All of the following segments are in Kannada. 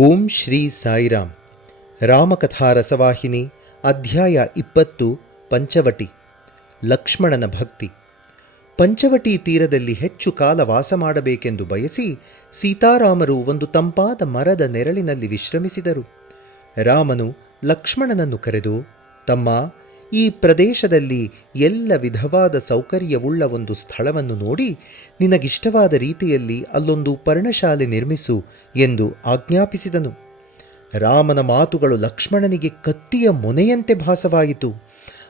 ಓಂ ಶ್ರೀ ಸಾಯಿರಾಮ್. ರಾಮಕಥಾ ರಸವಾಹಿನಿ ಅಧ್ಯಾಯ 20. ಪಂಚವಟಿ. ಲಕ್ಷ್ಮಣನ ಭಕ್ತಿ. ಪಂಚವಟಿ ತೀರದಲ್ಲಿ ಹೆಚ್ಚು ಕಾಲ ವಾಸ ಮಾಡಬೇಕೆಂದು ಬಯಸಿ ಸೀತಾರಾಮರು ಒಂದು ತಂಪಾದ ಮರದ ನೆರಳಿನಲ್ಲಿ ವಿಶ್ರಮಿಸಿದರು. ರಾಮನು ಲಕ್ಷ್ಮಣನನ್ನು ಕರೆದು, ತಮ್ಮ, ಈ ಪ್ರದೇಶದಲ್ಲಿ ಎಲ್ಲ ವಿಧವಾದ ಸೌಕರ್ಯವುಳ್ಳ ಒಂದು ಸ್ಥಳವನ್ನು ನೋಡಿ ನಿನಗಿಷ್ಟವಾದ ರೀತಿಯಲ್ಲಿ ಅಲ್ಲೊಂದು ಪರ್ಣಶಾಲೆ ನಿರ್ಮಿಸು ಎಂದು ಆಜ್ಞಾಪಿಸಿದನು. ರಾಮನ ಮಾತುಗಳು ಲಕ್ಷ್ಮಣನಿಗೆ ಕತ್ತಿಯ ಮೊನೆಯಂತೆ ಭಾಸವಾಯಿತು.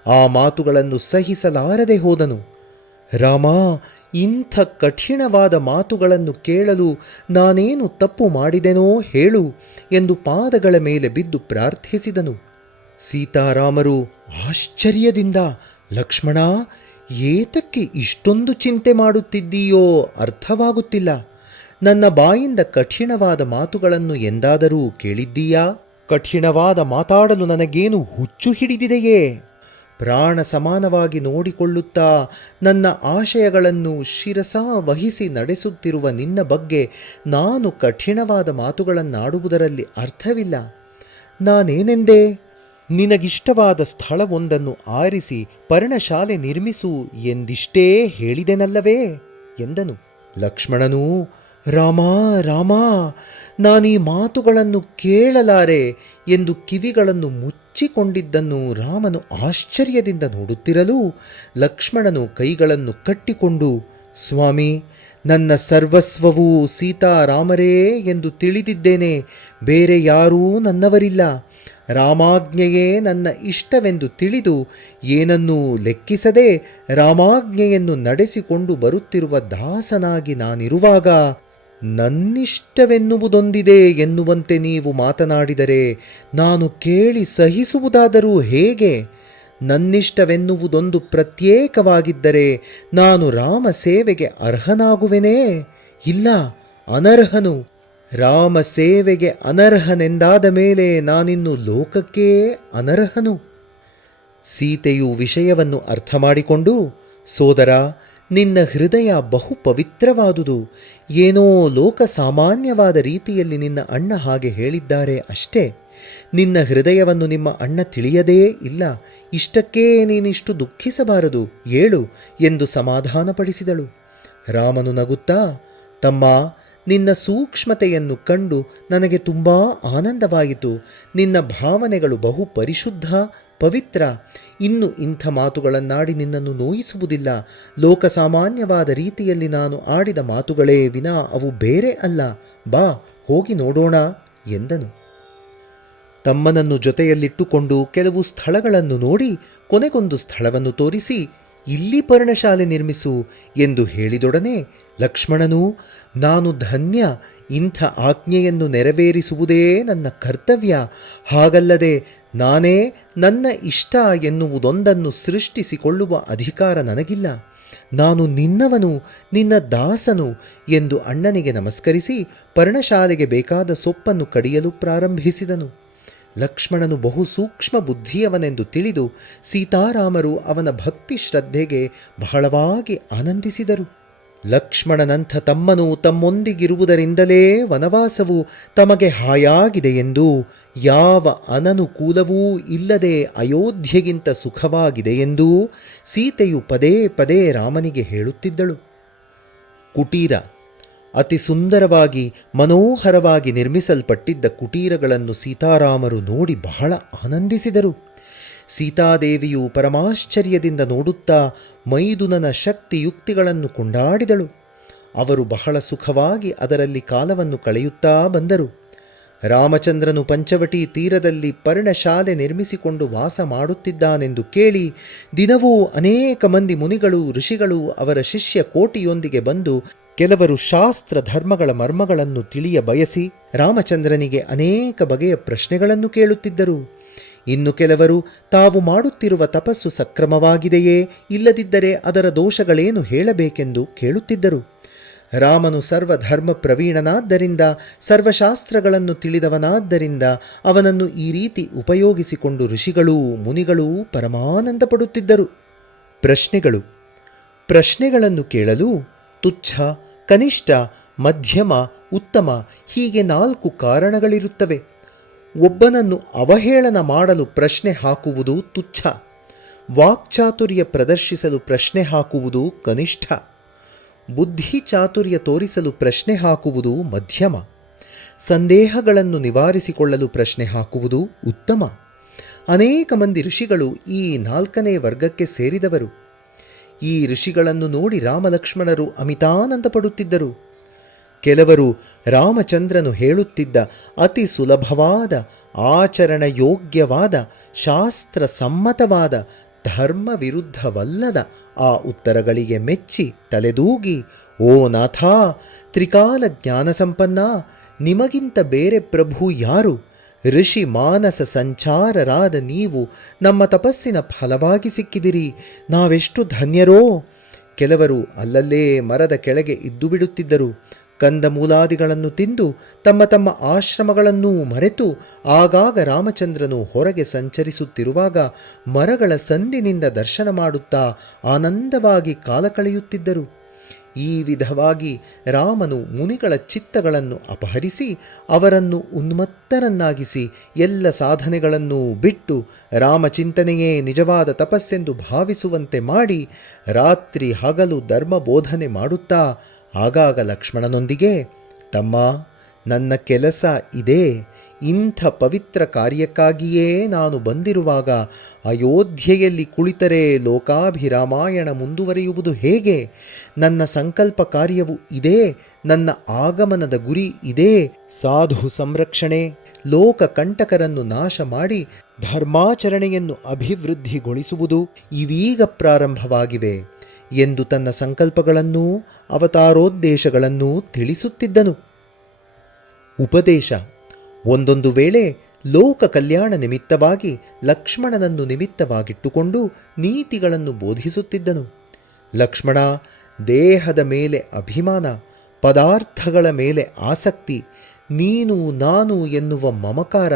ಆ ಮಾತುಗಳನ್ನು ಸಹಿಸಲಾರದೆ ಹೋದನು. ರಾಮ, ಇಂಥ ಕಠಿಣವಾದ ಮಾತುಗಳನ್ನು ಕೇಳಲು ನಾನೇನು ತಪ್ಪು ಮಾಡಿದೆನೋ ಹೇಳು ಎಂದು ಪಾದಗಳ ಮೇಲೆ ಬಿದ್ದು ಪ್ರಾರ್ಥಿಸಿದನು. ಸೀತಾರಾಮರು ಆಶ್ಚರ್ಯದಿಂದ, ಲಕ್ಷ್ಮಣ, ಏತಕ್ಕೆ ಇಷ್ಟೊಂದು ಚಿಂತೆ ಮಾಡುತ್ತಿದ್ದೀಯೋ ಅರ್ಥವಾಗುತ್ತಿಲ್ಲ. ನನ್ನ ಬಾಯಿಂದ ಕಠಿಣವಾದ ಮಾತುಗಳನ್ನು ಎಂದಾದರೂ ಕೇಳಿದ್ದೀಯಾ? ಕಠಿಣವಾದ ಮಾತಾಡಲು ನನಗೇನು ಹುಚ್ಚು ಹಿಡಿದಿದೆಯೇ? ಪ್ರಾಣ ಸಮಾನವಾಗಿ ನೋಡಿಕೊಳ್ಳುತ್ತಾ ನನ್ನ ಆಶಯಗಳನ್ನು ಶಿರಸಾ ವಹಿಸಿ ನಡೆಸುತ್ತಿರುವ ನಿನ್ನ ಬಗ್ಗೆ ನಾನು ಕಠಿಣವಾದ ಮಾತುಗಳನ್ನಾಡುವುದರಲ್ಲಿ ಅರ್ಥವಿಲ್ಲ. ನಾನೇನೆಂದೆ? ನಿನಗಿಷ್ಟವಾದ ಸ್ಥಳವೊಂದನ್ನು ಆರಿಸಿ ಪರ್ಣಶಾಲೆ ನಿರ್ಮಿಸು ಎಂದಿಷ್ಟೇ ಹೇಳಿದೆನಲ್ಲವೇ ಎಂದನು. ಲಕ್ಷ್ಮಣನು, ರಾಮ ರಾಮ, ನಾನೀ ಮಾತುಗಳನ್ನು ಕೇಳಲಾರೆ ಎಂದು ಕಿವಿಗಳನ್ನು ಮುಚ್ಚಿಕೊಂಡಿದ್ದನ್ನು ರಾಮನು ಆಶ್ಚರ್ಯದಿಂದ ನೋಡುತ್ತಿರಲು ಲಕ್ಷ್ಮಣನು ಕೈಗಳನ್ನು ಕಟ್ಟಿಕೊಂಡು, ಸ್ವಾಮಿ, ನನ್ನ ಸರ್ವಸ್ವವೂ ಸೀತಾರಾಮರೇ ಎಂದು ತಿಳಿದಿದ್ದೇನೆ. ಬೇರೆ ಯಾರೂ ನನ್ನವರಿಲ್ಲ. ರಾಮಾಜ್ಞೆಯೇ ನನ್ನ ಇಷ್ಟವೆಂದು ತಿಳಿದು ಏನನ್ನೂ ಲೆಕ್ಕಿಸದೆ ರಾಮಾಜ್ಞೆಯನ್ನು ನಡೆಸಿಕೊಂಡು ಬರುತ್ತಿರುವ ದಾಸನಾಗಿ ನಾನಿರುವಾಗ ನನ್ನಿಷ್ಟವೆನ್ನುವುದೊಂದಿದೆ ಎನ್ನುವಂತೆ ನೀವು ಮಾತನಾಡಿದರೆ ನಾನು ಕೇಳಿ ಸಹಿಸುವುದಾದರೂ ಹೇಗೆ? ನನ್ನಿಷ್ಟವೆನ್ನುವುದೊಂದು ಪ್ರತ್ಯೇಕವಾಗಿದ್ದರೆ ನಾನು ರಾಮ ಸೇವೆಗೆ ಅರ್ಹನಾಗುವೆನೇ? ಇಲ್ಲ, ಅನರ್ಹನು. ರಾಮ ಸೇವೆಗೆ ಅನರ್ಹನೆಂದಾದ ಮೇಲೆ ನಾನಿನ್ನು ಲೋಕಕ್ಕೇ ಅನರ್ಹನು. ಸೀತೆಯು ವಿಷಯವನ್ನು ಅರ್ಥ ಮಾಡಿಕೊಂಡು, ಸೋದರ, ನಿನ್ನ ಹೃದಯ ಬಹು ಪವಿತ್ರವಾದುದು. ಏನೋ ಲೋಕ ಸಾಮಾನ್ಯವಾದ ರೀತಿಯಲ್ಲಿ ನಿನ್ನ ಅಣ್ಣ ಹಾಗೆ ಹೇಳಿದ್ದಾರೆ ಅಷ್ಟೇ. ನಿನ್ನ ಹೃದಯವನ್ನು ನಿಮ್ಮ ಅಣ್ಣ ತಿಳಿಯದೇ ಇಲ್ಲ. ಇಷ್ಟಕ್ಕೇ ನೀನಿಷ್ಟು ದುಃಖಿಸಬಾರದು, ಏಳು ಎಂದು ಸಮಾಧಾನಪಡಿಸಿದಳು. ರಾಮನು ನಗುತ್ತಾ, ತಮ್ಮ, ನಿನ್ನ ಸೂಕ್ಷ್ಮತೆಯನ್ನು ಕಂಡು ನನಗೆ ತುಂಬ ಆನಂದವಾಯಿತು. ನಿನ್ನ ಭಾವನೆಗಳು ಬಹು ಪರಿಶುದ್ಧ, ಪವಿತ್ರ. ಇನ್ನು ಇಂಥ ಮಾತುಗಳನ್ನಾಡಿ ನಿನ್ನನ್ನು ನೋಯಿಸುವುದಿಲ್ಲ. ಲೋಕಸಾಮಾನ್ಯವಾದ ರೀತಿಯಲ್ಲಿ ನಾನು ಆಡಿದ ಮಾತುಗಳೇ ವಿನಾ ಅವು ಬೇರೆ ಅಲ್ಲ. ಬಾ, ಹೋಗಿ ನೋಡೋಣ ಎಂದನು. ತಮ್ಮನನ್ನು ಜೊತೆಯಲ್ಲಿಟ್ಟುಕೊಂಡು ಕೆಲವು ಸ್ಥಳಗಳನ್ನು ನೋಡಿ ಕೊನೆಗೊಂದು ಸ್ಥಳವನ್ನು ತೋರಿಸಿ, ಇಲ್ಲಿ ಪರ್ಣಶಾಲೆ ನಿರ್ಮಿಸು ಎಂದು ಹೇಳಿದೊಡನೆ ಲಕ್ಷ್ಮಣನು, ನಾನು ಧನ್ಯ. ಇಂಥ ಆಜ್ಞೆಯನ್ನು ನೆರವೇರಿಸುವುದೇ ನನ್ನ ಕರ್ತವ್ಯ. ಹಾಗಲ್ಲದೆ ನಾನೇ ನನ್ನ ಇಷ್ಟ ಎನ್ನುವುದೊಂದನ್ನು ಸೃಷ್ಟಿಸಿಕೊಳ್ಳುವ ಅಧಿಕಾರ ನನಗಿಲ್ಲ. ನಾನು ನಿನ್ನವನು, ನಿನ್ನ ದಾಸನು ಎಂದು ಅಣ್ಣನಿಗೆ ನಮಸ್ಕರಿಸಿ ಪರ್ಣಶಾಲೆಗೆ ಬೇಕಾದ ಸೊಪ್ಪನ್ನು ಕಡಿಯಲು ಪ್ರಾರಂಭಿಸಿದನು. ಲಕ್ಷ್ಮಣನು ಬಹು ಸೂಕ್ಷ್ಮ ಬುದ್ಧಿಯವನೆಂದು ತಿಳಿದು ಸೀತಾರಾಮರು ಅವನ ಭಕ್ತಿ ಶ್ರದ್ಧೆಗೆ ಬಹಳವಾಗಿ ಆನಂದಿಸಿದರು. ಲಕ್ಷ್ಮಣನಂಥ ತಮ್ಮನು ತಮ್ಮೊಂದಿಗಿರುವುದರಿಂದಲೇ ವನವಾಸವು ತಮಗೆ ಹಾಯಾಗಿದೆಯೆಂದೂ, ಯಾವ ಅನನುಕೂಲವೂ ಇಲ್ಲದೆ ಅಯೋಧ್ಯೆಗಿಂತ ಸುಖವಾಗಿದೆಯೆಂದೂ ಸೀತೆಯು ಪದೇ ಪದೇ ರಾಮನಿಗೆ ಹೇಳುತ್ತಿದ್ದಳು. ಕುಟೀರ. ಅತಿ ಸುಂದರವಾಗಿ ಮನೋಹರವಾಗಿ ನಿರ್ಮಿಸಲ್ಪಟ್ಟಿದ್ದ ಕುಟೀರಗಳನ್ನು ಸೀತಾರಾಮರು ನೋಡಿ ಬಹಳ ಆನಂದಿಸಿದರು. ಸೀತಾದೇವಿಯು ಪರಮಾಶ್ಚರ್ಯದಿಂದ ನೋಡುತ್ತಾ ಮೈದುನನ ಶಕ್ತಿಯುಕ್ತಿಗಳನ್ನು ಕೊಂಡಾಡಿದಳು. ಅವರು ಬಹಳ ಸುಖವಾಗಿ ಅದರಲ್ಲಿ ಕಾಲವನ್ನು ಕಳೆಯುತ್ತಾ ಬಂದರು. ರಾಮಚಂದ್ರನು ಪಂಚವಟಿ ತೀರದಲ್ಲಿ ಪರ್ಣಶಾಲೆ ನಿರ್ಮಿಸಿಕೊಂಡು ವಾಸ ಮಾಡುತ್ತಿದ್ದಾನೆಂದು ಕೇಳಿ ದಿನವೂ ಅನೇಕ ಮಂದಿ ಮುನಿಗಳು, ಋಷಿಗಳು ಅವರ ಶಿಷ್ಯ ಕೋಟಿಯೊಂದಿಗೆ ಬಂದು ಕೆಲವರು ಶಾಸ್ತ್ರ ಧರ್ಮಗಳ ಮರ್ಮಗಳನ್ನು ತಿಳಿಯ ಬಯಸಿ ರಾಮಚಂದ್ರನಿಗೆ ಅನೇಕ ಬಗೆಯ ಪ್ರಶ್ನೆಗಳನ್ನು ಕೇಳುತ್ತಿದ್ದರು. ಇನ್ನು ಕೆಲವರು ತಾವು ಮಾಡುತ್ತಿರುವ ತಪಸ್ಸು ಸಕ್ರಮವಾಗಿದೆಯೇ, ಇಲ್ಲದಿದ್ದರೆ ಅದರ ದೋಷಗಳೇನು ಹೇಳಬೇಕೆಂದು ಕೇಳುತ್ತಿದ್ದರು. ರಾಮನು ಸರ್ವಧರ್ಮ ಪ್ರವೀಣನಾದ್ದರಿಂದ, ಸರ್ವಶಾಸ್ತ್ರಗಳನ್ನು ತಿಳಿದವನಾದ್ದರಿಂದ ಅವನನ್ನು ಈ ರೀತಿ ಉಪಯೋಗಿಸಿಕೊಂಡು ಋಷಿಗಳೂ ಮುನಿಗಳೂ ಪರಮಾನಂದ ಪಡುತ್ತಿದ್ದರು. ಪ್ರಶ್ನೆಗಳನ್ನು ಕೇಳಲು ತುಚ್ಛ, ಕನಿಷ್ಠ, ಮಧ್ಯಮ, ಉತ್ತಮ. ಹೀಗೆ 4 ಕಾರಣಗಳಿರುತ್ತವೆ. ಒಬ್ಬನನ್ನು ಅವಹೇಳನ ಮಾಡಲು ಪ್ರಶ್ನೆ ಹಾಕುವುದು ತುಚ್ಛ. ವಾಕ್ಚಾತುರ್ಯ ಪ್ರದರ್ಶಿಸಲು ಪ್ರಶ್ನೆ ಹಾಕುವುದು ಕನಿಷ್ಠ. ಬುದ್ಧಿ ಚಾತುರ್ಯ ತೋರಿಸಲು ಪ್ರಶ್ನೆ ಹಾಕುವುದು ಮಧ್ಯಮ. ಸಂದೇಹಗಳನ್ನು ನಿವಾರಿಸಿಕೊಳ್ಳಲು ಪ್ರಶ್ನೆ ಹಾಕುವುದು ಉತ್ತಮ. ಅನೇಕ ಮಂದಿ ಋಷಿಗಳು ಈ 4ನೇ ವರ್ಗಕ್ಕೆ ಸೇರಿದವರು. ಈ ಋಷಿಗಳನ್ನು ನೋಡಿ ರಾಮಲಕ್ಷ್ಮಣರು ಅಮಿತಾನಂದ ಪಡುತ್ತಿದ್ದರು. ಕೆಲವರು ರಾಮಚಂದ್ರನು ಹೇಳುತ್ತಿದ್ದ ಅತಿ ಸುಲಭವಾದ, ಆಚರಣಯೋಗ್ಯವಾದ, ಶಾಸ್ತ್ರ ಸಮ್ಮತವಾದ, ಧರ್ಮ ವಿರುದ್ಧವಲ್ಲದ ಆ ಉತ್ತರಗಳಿಗೆ ಮೆಚ್ಚಿ ತಲೆದೂಗಿ, ಓ ನಾಥ, ತ್ರಿಕಾಲ ಜ್ಞಾನ ಸಂಪನ್ನ, ನಿಮಗಿಂತ ಬೇರೆ ಪ್ರಭು ಯಾರು? ಋಷಿ ಮಾನಸ ಸಂಚಾರರಾದ ನೀವು ನಮ್ಮ ತಪಸ್ಸಿನ ಫಲವಾಗಿ ಸಿಕ್ಕಿದಿರಿ. ನಾವೆಷ್ಟು ಧನ್ಯರೋ. ಕೆಲವರು ಅಲ್ಲಲ್ಲೇ ಮರದ ಕೆಳಗೆ ಇದ್ದು ಬಿಡುತ್ತಿದ್ದರು. ಕಂದಮೂಲಾದಿಗಳನ್ನು ತಿಂದು ತಮ್ಮ ತಮ್ಮ ಆಶ್ರಮಗಳನ್ನೂ ಮರೆತು ಆಗಾಗ ರಾಮಚಂದ್ರನು ಹೊರಗೆ ಸಂಚರಿಸುತ್ತಿರುವಾಗ ಮರಗಳ ಸಂದಿನಿಂದ ದರ್ಶನ ಮಾಡುತ್ತಾ ಆನಂದವಾಗಿ ಕಾಲ ಕಳೆಯುತ್ತಿದ್ದರು. ಈ ವಿಧವಾಗಿ ರಾಮನು ಮುನಿಗಳ ಚಿತ್ತಗಳನ್ನು ಅಪಹರಿಸಿ ಅವರನ್ನು ಉನ್ಮತ್ತರನ್ನಾಗಿಸಿ ಎಲ್ಲ ಸಾಧನೆಗಳನ್ನೂ ಬಿಟ್ಟು ರಾಮಚಿಂತನೆಯೇ ನಿಜವಾದ ತಪಸ್ಸೆಂದು ಭಾವಿಸುವಂತೆ ಮಾಡಿ ರಾತ್ರಿ ಹಗಲು ಧರ್ಮ ಬೋಧನೆ ಮಾಡುತ್ತಾ ಆಗಾಗ ಲಕ್ಷ್ಮಣನೊಂದಿಗೆ, ತಮ್ಮ, ನನ್ನ ಕೆಲಸ ಇದೆ. ಇಂಥ ಪವಿತ್ರ ಕಾರ್ಯಕ್ಕಾಗಿಯೇ ನಾನು ಬಂದಿರುವಾಗ ಅಯೋಧ್ಯೆಯಲ್ಲಿ ಕುಳಿತರೆ ಲೋಕಾಭಿರಾಮಾಯಣ ಮುಂದುವರಿಯುವುದು ಹೇಗೆ? ನನ್ನ ಸಂಕಲ್ಪ ಕಾರ್ಯವು ಇದೇ. ನನ್ನ ಆಗಮನದ ಗುರಿ ಇದೇ. ಸಾಧು ಸಂರಕ್ಷಣೆ, ಲೋಕ ಕಂಟಕರನ್ನು ನಾಶ ಮಾಡಿ ಧರ್ಮಾಚರಣೆಯನ್ನು ಅಭಿವೃದ್ಧಿಗೊಳಿಸುವುದು ಇವೀಗ ಪ್ರಾರಂಭವಾಗಿವೆ ಎಂದು ತನ್ನ ಸಂಕಲ್ಪಗಳನ್ನೂ ಅವತಾರೋದ್ದೇಶಗಳನ್ನೂ ತಿಳಿಸುತ್ತಿದ್ದನು. ಉಪದೇಶ. ಒಂದೊಂದು ವೇಳೆ ಲೋಕ ಕಲ್ಯಾಣ ನಿಮಿತ್ತವಾಗಿ ಲಕ್ಷ್ಮಣನನ್ನು ನಿಮಿತ್ತವಾಗಿಟ್ಟುಕೊಂಡು ನೀತಿಗಳನ್ನು ಬೋಧಿಸುತ್ತಿದ್ದನು. ಲಕ್ಷ್ಮಣ, ದೇಹದ ಮೇಲೆ ಅಭಿಮಾನ, ಪದಾರ್ಥಗಳ ಮೇಲೆ ಆಸಕ್ತಿ, ನೀನು ನಾನು ಎನ್ನುವ ಮಮಕಾರ,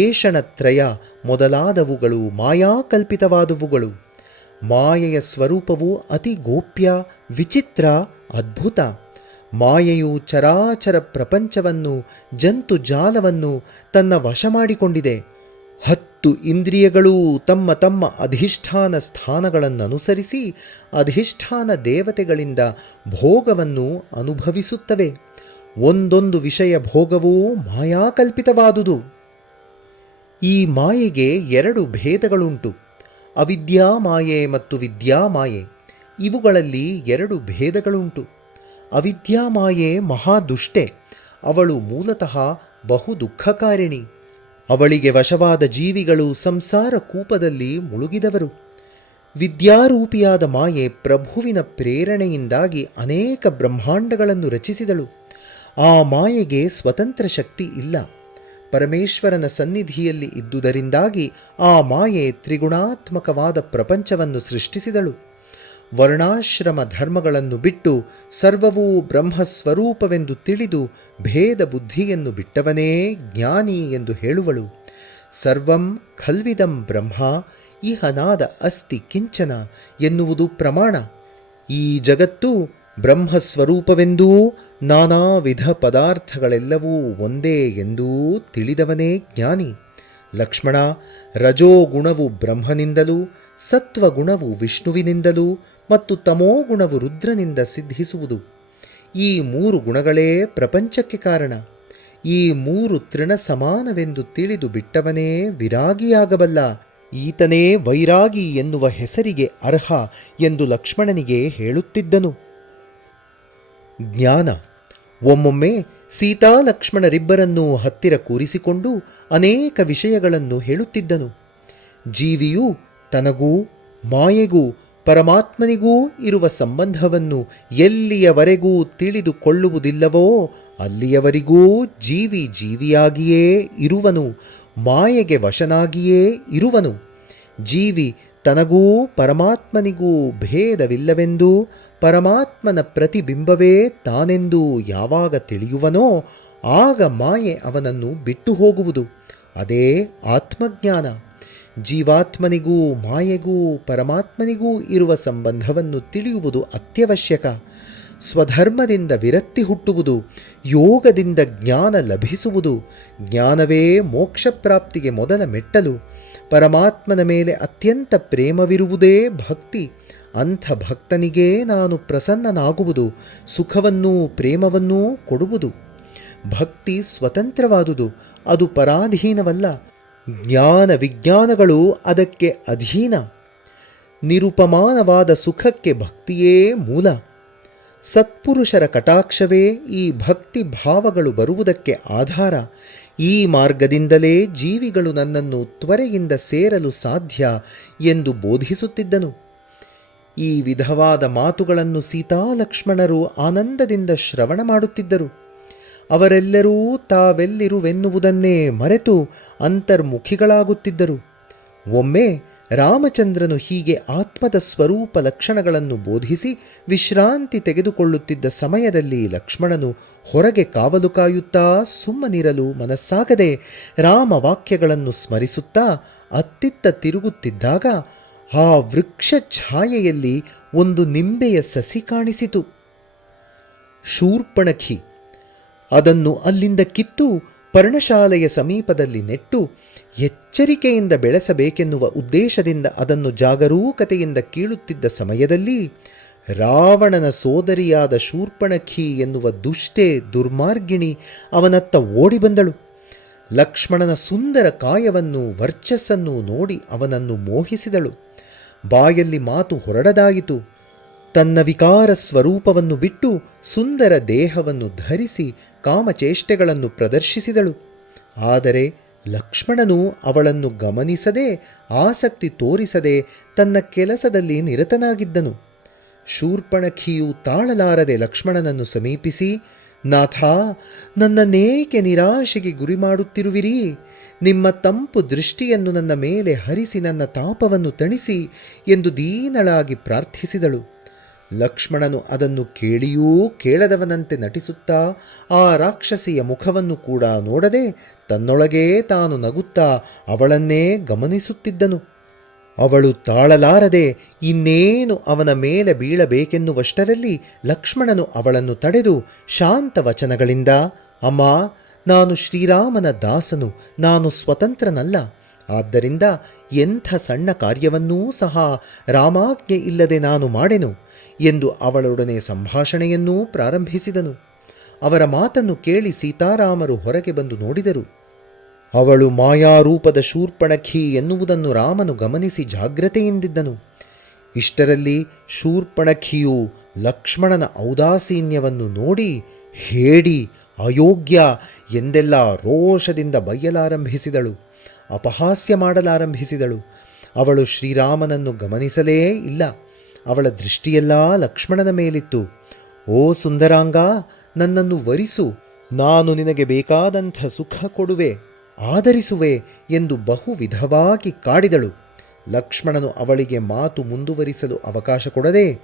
ಏಷಣತ್ರಯ ಮೊದಲಾದವುಗಳು ಮಾಯಾಕಲ್ಪಿತವಾದವುಗಳು. ಮಾಯೆಯ ಸ್ವರೂಪವು ಅತಿ ಗೋಪ್ಯ, ವಿಚಿತ್ರ, ಅದ್ಭುತ. ಮಾಯೆಯು ಚರಾಚರ ಪ್ರಪಂಚವನ್ನು, ಜಂತುಜಾಲವನ್ನು ತನ್ನ ವಶ ಮಾಡಿಕೊಂಡಿದೆ. 10 ಇಂದ್ರಿಯಗಳೂ ತಮ್ಮ ತಮ್ಮ ಅಧಿಷ್ಠಾನ ಸ್ಥಾನಗಳನ್ನನುಸರಿಸಿ ಅಧಿಷ್ಠಾನ ದೇವತೆಗಳಿಂದ ಭೋಗವನ್ನು ಅನುಭವಿಸುತ್ತವೆ. ಒಂದೊಂದು ವಿಷಯ ಭೋಗವೂ ಮಾಯಾಕಲ್ಪಿತವಾದುದು. ಈ ಮಾಯೆಗೆ 2 ಭೇದಗಳುಂಟು, ಅವಿದ್ಯಾಮಾಯೆ ಮತ್ತು ವಿದ್ಯಾಮಾಯೆ. ಇವುಗಳಲ್ಲಿ 2 ಭೇದಗಳುಂಟು. ಅವಿದ್ಯಾಮಾಯೆ ಮಹಾದುಷ್ಟೆ. ಅವಳು ಮೂಲತಃ ಬಹು ದುಃಖಕಾರಿಣಿ. ಅವಳಿಗೆ ವಶವಾದ ಜೀವಿಗಳು ಸಂಸಾರ ಕೂಪದಲ್ಲಿ ಮುಳುಗಿದವರು. ವಿದ್ಯಾರೂಪಿಯಾದ ಮಾಯೆ ಪ್ರಭುವಿನ ಪ್ರೇರಣೆಯಿಂದಾಗಿ ಅನೇಕ ಬ್ರಹ್ಮಾಂಡಗಳನ್ನು ರಚಿಸಿದಳು. ಆ ಮಾಯೆಗೆ ಸ್ವತಂತ್ರ ಶಕ್ತಿ ಇಲ್ಲ. ಪರಮೇಶ್ವರನ ಸನ್ನಿಧಿಯಲ್ಲಿ ಇದ್ದುದರಿಂದಾಗಿ ಆ ಮಾಯೆ ತ್ರಿಗುಣಾತ್ಮಕವಾದ ಪ್ರಪಂಚವನ್ನು ಸೃಷ್ಟಿಸಿದಳು. ವರ್ಣಾಶ್ರಮ ಧರ್ಮಗಳನ್ನು ಬಿಟ್ಟು ಸರ್ವವೂ ಬ್ರಹ್ಮಸ್ವರೂಪವೆಂದು ತಿಳಿದು ಭೇದ ಬುದ್ಧಿಯನ್ನು ಬಿಟ್ಟವನೇ ಜ್ಞಾನಿ ಎಂದು ಹೇಳುವಳು. ಸರ್ವಂ ಖಲ್ವಿದಂ ಬ್ರಹ್ಮ ಇಹನಾದ ಅಸ್ತಿ ಕಿಂಚನ ಎನ್ನುವುದು ಪ್ರಮಾಣ. ಈ ಜಗತ್ತು ಬ್ರಹ್ಮಸ್ವರೂಪವೆಂದೂ ನಾನಾ ವಿಧ ಪದಾರ್ಥಗಳೆಲ್ಲವೂ ಒಂದೇ ಎಂದೂ ತಿಳಿದವನೇ ಜ್ಞಾನಿ. ಲಕ್ಷ್ಮಣ, ರಜೋಗುಣವು ಬ್ರಹ್ಮನಿಂದಲೂ, ಸತ್ವಗುಣವು ವಿಷ್ಣುವಿನಿಂದಲೂ ಮತ್ತು ತಮೋಗುಣವು ರುದ್ರನಿಂದ ಸಿದ್ಧಿಸುವುದು. ಈ 3 ಗುಣಗಳೇ ಪ್ರಪಂಚಕ್ಕೆ ಕಾರಣ. ಈ 3 ತೃಣ ಸಮಾನವೆಂದು ತಿಳಿದು ಬಿಟ್ಟವನೇ ವಿರಾಗಿಯಾಗಬಲ್ಲ. ಈತನೇ ವೈರಾಗಿ ಎನ್ನುವ ಹೆಸರಿಗೆ ಅರ್ಹ ಎಂದು ಲಕ್ಷ್ಮಣನಿಗೆ ಹೇಳುತ್ತಿದ್ದನು. ಜ್ಞಾನ. ಒಮ್ಮೊಮ್ಮೆ ಸೀತಾ ಲಕ್ಷ್ಮಣರಿಬ್ಬರನ್ನೂ ಹತ್ತಿರ ಕೂರಿಸಿಕೊಂಡು ಅನೇಕ ವಿಷಯಗಳನ್ನು ಹೇಳುತ್ತಿದ್ದನು. ಜೀವಿಯು ತನಗೂ ಮಾಯೆಗೂ ಪರಮಾತ್ಮನಿಗೂ ಇರುವ ಸಂಬಂಧವನ್ನು ಎಲ್ಲಿಯವರೆಗೂ ತಿಳಿದುಕೊಳ್ಳುವುದಿಲ್ಲವೋ ಅಲ್ಲಿಯವರೆಗೂ ಜೀವಿ ಜೀವಿಯಾಗಿಯೇ ಇರುವನು, ಮಾಯೆಗೆ ವಶನಾಗಿಯೇ ಇರುವನು. ಜೀವಿ ತನಗೂ ಪರಮಾತ್ಮನಿಗೂ ಭೇದವಿಲ್ಲವೆಂದು, ಪರಮಾತ್ಮನ ಪ್ರತಿಬಿಂಬವೇ ತಾನೆಂದು ಯಾವಾಗ ತಿಳಿಯುವನೋ ಆಗ ಮಾಯೆ ಅವನನ್ನು ಬಿಟ್ಟು ಹೋಗುವುದು. ಅದೇ ಆತ್ಮಜ್ಞಾನ. ಜೀವಾತ್ಮನಿಗೂ ಮಾಯೆಗೂ ಪರಮಾತ್ಮನಿಗೂ ಇರುವ ಸಂಬಂಧವನ್ನು ತಿಳಿಯುವುದು ಅತ್ಯವಶ್ಯಕ. ಸ್ವಧರ್ಮದಿಂದ ವಿರಕ್ತಿ ಹುಟ್ಟುವುದು, ಯೋಗದಿಂದ ಜ್ಞಾನ ಲಭಿಸುವುದು. ಜ್ಞಾನವೇ ಮೋಕ್ಷ ಪ್ರಾಪ್ತಿಗೆ ಮೊದಲ ಮೆಟ್ಟಲು. ಪರಮಾತ್ಮನ ಮೇಲೆ ಅತ್ಯಂತ ಪ್ರೇಮವಿರುವುದೇ ಭಕ್ತಿ. ಅಂಥ ಭಕ್ತನಿಗೇ ನಾನು ಪ್ರಸನ್ನನಾಗುವುದು, ಸುಖವನ್ನೂ ಪ್ರೇಮವನ್ನೂ ಕೊಡುವುದು. ಭಕ್ತಿ ಸ್ವತಂತ್ರವಾದುದು, ಅದು ಪರಾಧೀನವಲ್ಲ. ಜ್ಞಾನ ವಿಜ್ಞಾನಗಳು ಅದಕ್ಕೆ ಅಧೀನ. ನಿರುಪಮಾನವಾದ ಸುಖಕ್ಕೆ ಭಕ್ತಿಯೇ ಮೂಲ. ಸತ್ಪುರುಷರ ಕಟಾಕ್ಷವೇ ಈ ಭಕ್ತಿ ಭಾವಗಳು ಬರುವುದಕ್ಕೆ ಆಧಾರ. ಈ ಮಾರ್ಗದಿಂದಲೇ ಜೀವಿಗಳು ನನ್ನನ್ನು ತ್ವರೆಯಿಂದ ಸೇರಲು ಸಾಧ್ಯ ಎಂದು ಬೋಧಿಸುತ್ತಿದ್ದನು. ಈ ವಿಧವಾದ ಮಾತುಗಳನ್ನು ಸೀತಾಲಕ್ಷ್ಮಣರು ಆನಂದದಿಂದ ಶ್ರವಣ ಮಾಡುತ್ತಿದ್ದರು. ಅವರೆಲ್ಲರೂ ತಾವೆಲ್ಲಿರುವೆನ್ನುವುದನ್ನೇ ಮರೆತು ಅಂತರ್ಮುಖಿಗಳಾಗುತ್ತಿದ್ದರು. ಒಮ್ಮೆ ರಾಮಚಂದ್ರನು ಹೀಗೆ ಆತ್ಮದ ಸ್ವರೂಪ ಲಕ್ಷಣಗಳನ್ನು ಬೋಧಿಸಿ ವಿಶ್ರಾಂತಿ ತೆಗೆದುಕೊಳ್ಳುತ್ತಿದ್ದ ಸಮಯದಲ್ಲಿ ಲಕ್ಷ್ಮಣನು ಹೊರಗೆ ಕಾವಲು ಕಾಯುತ್ತಾ ಸುಮ್ಮನಿರಲು ಮನಸ್ಸಾಗದೆ ರಾಮ ವಾಕ್ಯಗಳನ್ನು ಸ್ಮರಿಸುತ್ತಾ ಅತ್ತಿತ್ತ ತಿರುಗುತ್ತಿದ್ದಾಗ ಆ ವೃಕ್ಷ ಛಾಯೆಯಲ್ಲಿ ಒಂದು ನಿಂಬೆಯ ಸಸಿ ಕಾಣಿಸಿತು. ಶೂರ್ಪಣಖಿ ಅದನ್ನು ಅಲ್ಲಿಂದ ಕಿತ್ತು ಪರ್ಣಶಾಲೆಯ ಸಮೀಪದಲ್ಲಿ ನೆಟ್ಟು ಎಚ್ಚರಿಕೆಯಿಂದ ಬೆಳೆಸಬೇಕೆನ್ನುವ ಉದ್ದೇಶದಿಂದ ಅದನ್ನು ಜಾಗರೂಕತೆಯಿಂದ ಕೀಳುತ್ತಿದ್ದ ಸಮಯದಲ್ಲಿ ರಾವಣನ ಸೋದರಿಯಾದ ಶೂರ್ಪಣಖಿ ಎನ್ನುವ ದುಷ್ಟೆ ದುರ್ಮಾರ್ಗಿಣಿ ಅವನತ್ತ ಓಡಿ ಬಂದಳು. ಲಕ್ಷ್ಮಣನ ಸುಂದರ ಕಾಯವನ್ನು ವರ್ಚಸ್ಸನ್ನು ನೋಡಿ ಅವನನ್ನು ಮೋಹಿಸಿದಳು. ಬಾಯಲ್ಲಿ ಮಾತು ಹೊರಡದಾಯಿತು. ತನ್ನ ವಿಕಾರ ಸ್ವರೂಪವನ್ನು ಬಿಟ್ಟು ಸುಂದರ ದೇಹವನ್ನು ಧರಿಸಿ ಕಾಮಚೇಷ್ಟೆಗಳನ್ನು ಪ್ರದರ್ಶಿಸಿದಳು. ಆದರೆ ಲಕ್ಷ್ಮಣನು ಅವಳನ್ನು ಗಮನಿಸದೆ, ಆಸಕ್ತಿ ತೋರಿಸದೆ ತನ್ನ ಕೆಲಸದಲ್ಲಿ ನಿರತನಾಗಿದ್ದನು. ಶೂರ್ಪಣಖಿಯು ತಾಳಲಾರದೆ ಲಕ್ಷ್ಮಣನನ್ನು ಸಮೀಪಿಸಿ, ನಾಥ, ನನ್ನನ್ನೇಕೆ ನಿರಾಶೆಗೆ ಗುರಿ ಮಾಡುತ್ತಿರುವಿರಿ? ನಿಮ್ಮ ತಂಪು ದೃಷ್ಟಿಯನ್ನು ನನ್ನ ಮೇಲೆ ಹರಿಸಿ ನನ್ನ ತಾಪವನ್ನು ತಣಿಸಿ ಎಂದು ದೀನಳಾಗಿ ಪ್ರಾರ್ಥಿಸಿದಳು. ಲಕ್ಷ್ಮಣನು ಅದನ್ನು ಕೇಳಿಯೂ ಕೇಳದವನಂತೆ ನಟಿಸುತ್ತಾ ಆ ರಾಕ್ಷಸಿಯ ಮುಖವನ್ನು ಕೂಡ ನೋಡದೆ ತನ್ನೊಳಗೇ ತಾನು ನಗುತ್ತಾ ಅವಳನ್ನೇ ಗಮನಿಸುತ್ತಿದ್ದನು. ಅವಳು ತಾಳಲಾರದೆ ಇನ್ನೇನು ಅವನ ಮೇಲೆ ಬೀಳಬೇಕೆನ್ನುವಷ್ಟರಲ್ಲಿ ಲಕ್ಷ್ಮಣನು ಅವಳನ್ನು ತಡೆದು ಶಾಂತ ವಚನಗಳಿಂದ, ಅಮ್ಮ, ನಾನು ಶ್ರೀರಾಮನ ದಾಸನು, ನಾನು ಸ್ವತಂತ್ರನಲ್ಲ. ಆದ್ದರಿಂದ ಎಂಥ ಸಣ್ಣ ಕಾರ್ಯವನ್ನೂ ಸಹ ರಾಮಾಜ್ಞೆ ಇಲ್ಲದೆ ನಾನು ಮಾಡೆನು ಎಂದು ಅವಳೊಡನೆ ಸಂಭಾಷಣೆಯನ್ನೂ ಪ್ರಾರಂಭಿಸಿದನು. ಅವರ ಮಾತನ್ನು ಕೇಳಿ ಸೀತಾರಾಮರು ಹೊರಗೆ ಬಂದು ನೋಡಿದರು. ಅವಳು ಮಾಯಾರೂಪದ ಶೂರ್ಪಣಖಿ ಎನ್ನುವುದನ್ನು ರಾಮನು ಗಮನಿಸಿ ಜಾಗ್ರತೆಯಿಂದಿದ್ದನು. ಇಷ್ಟರಲ್ಲಿ ಶೂರ್ಪಣಖಿಯು ಲಕ್ಷ್ಮಣನ ಔದಾಸೀನ್ಯವನ್ನು ನೋಡಿ ಹೇಡಿ, ಅಯೋಗ್ಯ ಎಂದೆಲ್ಲ ರೋಷದಿಂದ ಬೈಯಲಾರಂಭಿಸಿದಳು. ಅಪಹಾಸ್ಯ ಮಾಡಲಾರಂಭಿಸಿದಳು. ಅವಳು ಶ್ರೀರಾಮನನ್ನು ಗಮನಿಸಲೇ ಇಲ್ಲ. ಅವಳ ದೃಷ್ಟಿಯೆಲ್ಲ ಲಕ್ಷ್ಮಣನ ಮೇಲಿತ್ತು. ಓ ಸುಂದರಾಂಗ, ನನ್ನನ್ನು ವರಿಸು, ನಾನು ನಿನಗೆ ಬೇಕಾದಂಥ ಸುಖ ಕೊಡುವೆ, ಆದರಿಸುವೆ ಎಂದು ಬಹು ವಿಧವಾಗಿ ಕಾಡಿದಳು. ಲಕ್ಷ್ಮಣನು ಅವಳಿಗೆ ಮಾತು ಮುಂದುವರಿಸಲು ಅವಕಾಶ ಕೊಡದೆ,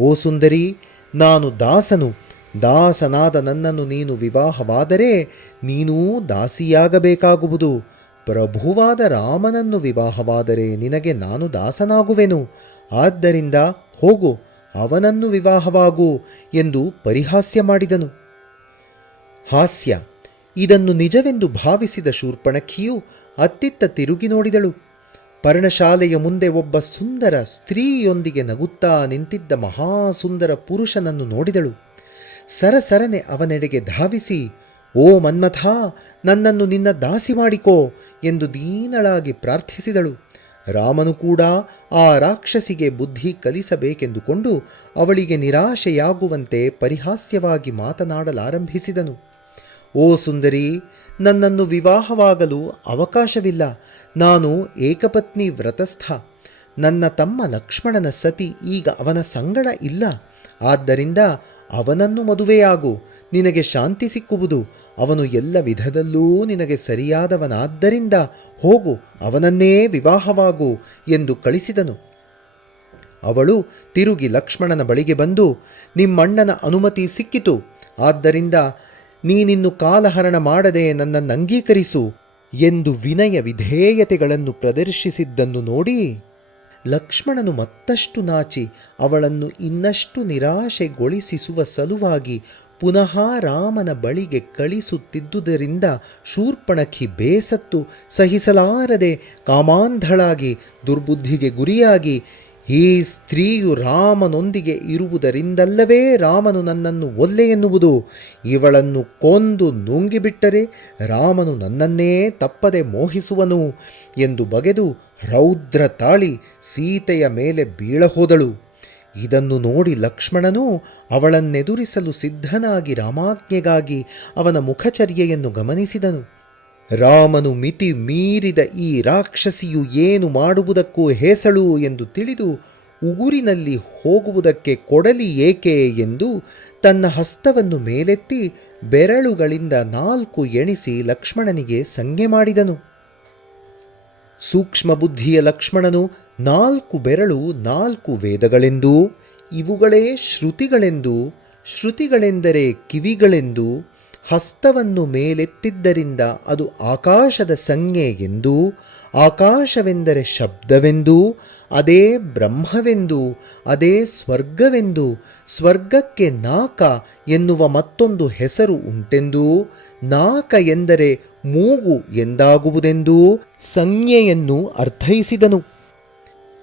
ಓ ಸುಂದರಿ, ನಾನು ದಾಸನು. ದಾಸನಾದ ನನ್ನನ್ನು ನೀನು ವಿವಾಹವಾದರೆ ನೀನೂ ದಾಸಿಯಾಗಬೇಕಾಗುವುದು. ಪ್ರಭುವಾದ ರಾಮನನ್ನು ವಿವಾಹವಾದರೆ ನಿನಗೆ ನಾನು ದಾಸನಾಗುವೆನು. ಆದ್ದರಿಂದ ಹೋಗು, ಅವನನ್ನು ವಿವಾಹವಾಗು ಎಂದು ಪರಿಹಾಸ್ಯ ಮಾಡಿದನು. ಹಾಸ್ಯ. ಇದನ್ನು ನಿಜವೆಂದು ಭಾವಿಸಿದ ಶೂರ್ಪಣಖಿಯು ಅತ್ತಿತ್ತ ತಿರುಗಿ ನೋಡಿದಳು. ಪರ್ಣಶಾಲೆಯ ಮುಂದೆ ಒಬ್ಬ ಸುಂದರ ಸ್ತ್ರೀಯೊಂದಿಗೆ ನಗುತ್ತಾ ನಿಂತಿದ್ದ ಮಹಾಸುಂದರ ಪುರುಷನನ್ನು ನೋಡಿದಳು. ಸರಸರನೆ ಅವನೆಡೆಗೆ ಧಾವಿಸಿ, ಓ ಮನ್ಮಥ, ನನ್ನನ್ನು ನಿನ್ನ ದಾಸಿ ಮಾಡಿಕೋ ಎಂದು ದೀನಳಾಗಿ ಪ್ರಾರ್ಥಿಸಿದಳು. ರಾಮನು ಕೂಡ ಆ ರಾಕ್ಷಸಿಗೆ ಬುದ್ಧಿ ಕಲಿಸಬೇಕೆಂದುಕೊಂಡು ಅವಳಿಗೆ ನಿರಾಶೆಯಾಗುವಂತೆ ಪರಿಹಾಸ್ಯವಾಗಿ ಮಾತನಾಡಲಾರಂಭಿಸಿದನು. ಓ ಸುಂದರಿ, ನನ್ನನ್ನು ವಿವಾಹವಾಗಲು ಅವಕಾಶವಿಲ್ಲ. ನಾನು ಏಕಪತ್ನಿ ವ್ರತಸ್ಥ. ನನ್ನ ತಮ್ಮ ಲಕ್ಷ್ಮಣನ ಸತಿ ಈಗ ಅವನ ಸಂಗಡ ಇಲ್ಲ. ಆದ್ದರಿಂದ ಅವನನ್ನು ಮದುವೆಯಾಗು, ನಿನಗೆ ಶಾಂತಿ ಸಿಕ್ಕುವುದು. ಅವನು ಎಲ್ಲ ವಿಧದಲ್ಲೂ ನಿನಗೆ ಸರಿಯಾದವನಾದ್ದರಿಂದ ಹೋಗು, ಅವನನ್ನೇ ವಿವಾಹವಾಗು ಎಂದು ಕಳಿಸಿದನು. ಅವಳು ತಿರುಗಿ ಲಕ್ಷ್ಮಣನ ಬಳಿಗೆ ಬಂದು, ನಿಮ್ಮಣ್ಣನ ಅನುಮತಿ ಸಿಕ್ಕಿತು, ಆದ್ದರಿಂದ ನೀನಿನ್ನು ಕಾಲಹರಣ ಮಾಡದೆ ನನ್ನನ್ನು ಅಂಗೀಕರಿಸು ಎಂದು ವಿನಯ ವಿಧೇಯತೆಗಳನ್ನು ಪ್ರದರ್ಶಿಸಿದ್ದನ್ನು ನೋಡಿ ಲಕ್ಷ್ಮಣನು ಮತ್ತಷ್ಟು ನಾಚಿ ಅವಳನ್ನು ಇನ್ನಷ್ಟು ನಿರಾಶೆಗೊಳಿಸಿಸುವ ಸಲುವಾಗಿ ಪುನಃ ರಾಮನ ಬಳಿಗೆ ಕಳಿಸುತ್ತಿದ್ದುದರಿಂದ ಶೂರ್ಪಣಖಿ ಬೇಸತ್ತು ಸಹಿಸಲಾರದೆ ಕಾಮಾಂಧಳಾಗಿ ದುರ್ಬುದ್ಧಿಗೆ ಗುರಿಯಾಗಿ, ಈ ಸ್ತ್ರೀಯು ರಾಮನೊಂದಿಗೆ ಇರುವುದರಿಂದಲ್ಲವೇ ರಾಮನು ನನ್ನನ್ನು ಒಲ್ಲೆ ಎನ್ನುವುದು. ಇವಳನ್ನು ಕೊಂದು ನುಂಗಿಬಿಟ್ಟರೆ ರಾಮನು ನನ್ನನ್ನೇ ತಪ್ಪದೆ ಮೋಹಿಸುವನು ಎಂದು ಬಗೆದು ರೌದ್ರ ತಾಳಿ ಸೀತೆಯ ಮೇಲೆ ಬೀಳಹೋದಳು. ಇದನ್ನು ನೋಡಿ ಲಕ್ಷ್ಮಣನು ಅವಳನ್ನೆದುರಿಸಲು ಸಿದ್ಧನಾಗಿ ರಾಮಾಜ್ಞೆಗಾಗಿ ಅವನ ಮುಖಚರ್ಯೆಯನ್ನು ಗಮನಿಸಿದನು. ರಾಮನು ಮಿತಿ ಮೀರಿದ ಈ ರಾಕ್ಷಸಿಯು ಏನು ಮಾಡುವುದಕ್ಕೂ ಹೇಸಳು ಎಂದು ತಿಳಿದು ಉಗುರಿನಲ್ಲಿ ಹೋಗುವುದಕ್ಕೆ ಕೊಡಲಿ ಏಕೆ ಎಂದು ತನ್ನ ಹಸ್ತವನ್ನು ಮೇಲೆತ್ತಿ ಬೆರಳುಗಳಿಂದ 4 ಎಣಿಸಿ ಲಕ್ಷ್ಮಣನಿಗೆ ಸಂಜ್ಞೆ ಮಾಡಿದನು. ಸೂಕ್ಷ್ಮ ಬುದ್ಧಿಯ ಲಕ್ಷ್ಮಣನು 4 ಬೆರಳು 4 ವೇದಗಳೆಂದೂ, ಇವುಗಳೇ ಶ್ರುತಿಗಳೆಂದೂ, ಶ್ರುತಿಗಳೆಂದರೆ ಕಿವಿಗಳೆಂದೂ, ಹಸ್ತವನ್ನು ಮೇಲೆತ್ತಿದ್ದರಿಂದ ಅದು ಆಕಾಶದ ಸಂಜ್ಞೆ ಎಂದೂ, ಆಕಾಶವೆಂದರೆ ಶಬ್ದವೆಂದೂ, ಅದೇ ಬ್ರಹ್ಮವೆಂದೂ, ಅದೇ ಸ್ವರ್ಗವೆಂದೂ, ಸ್ವರ್ಗಕ್ಕೆ ನಾಕ ಎನ್ನುವ ಮತ್ತೊಂದು ಹೆಸರು ಉಂಟೆಂದೂ, ನಾಕ ಎಂದರೆ ಮೂಗು ಎಂದಾಗುವುದೆಂದೂ ಸಂಜ್ಞೆಯನ್ನು ಅರ್ಥೈಸಿದನು.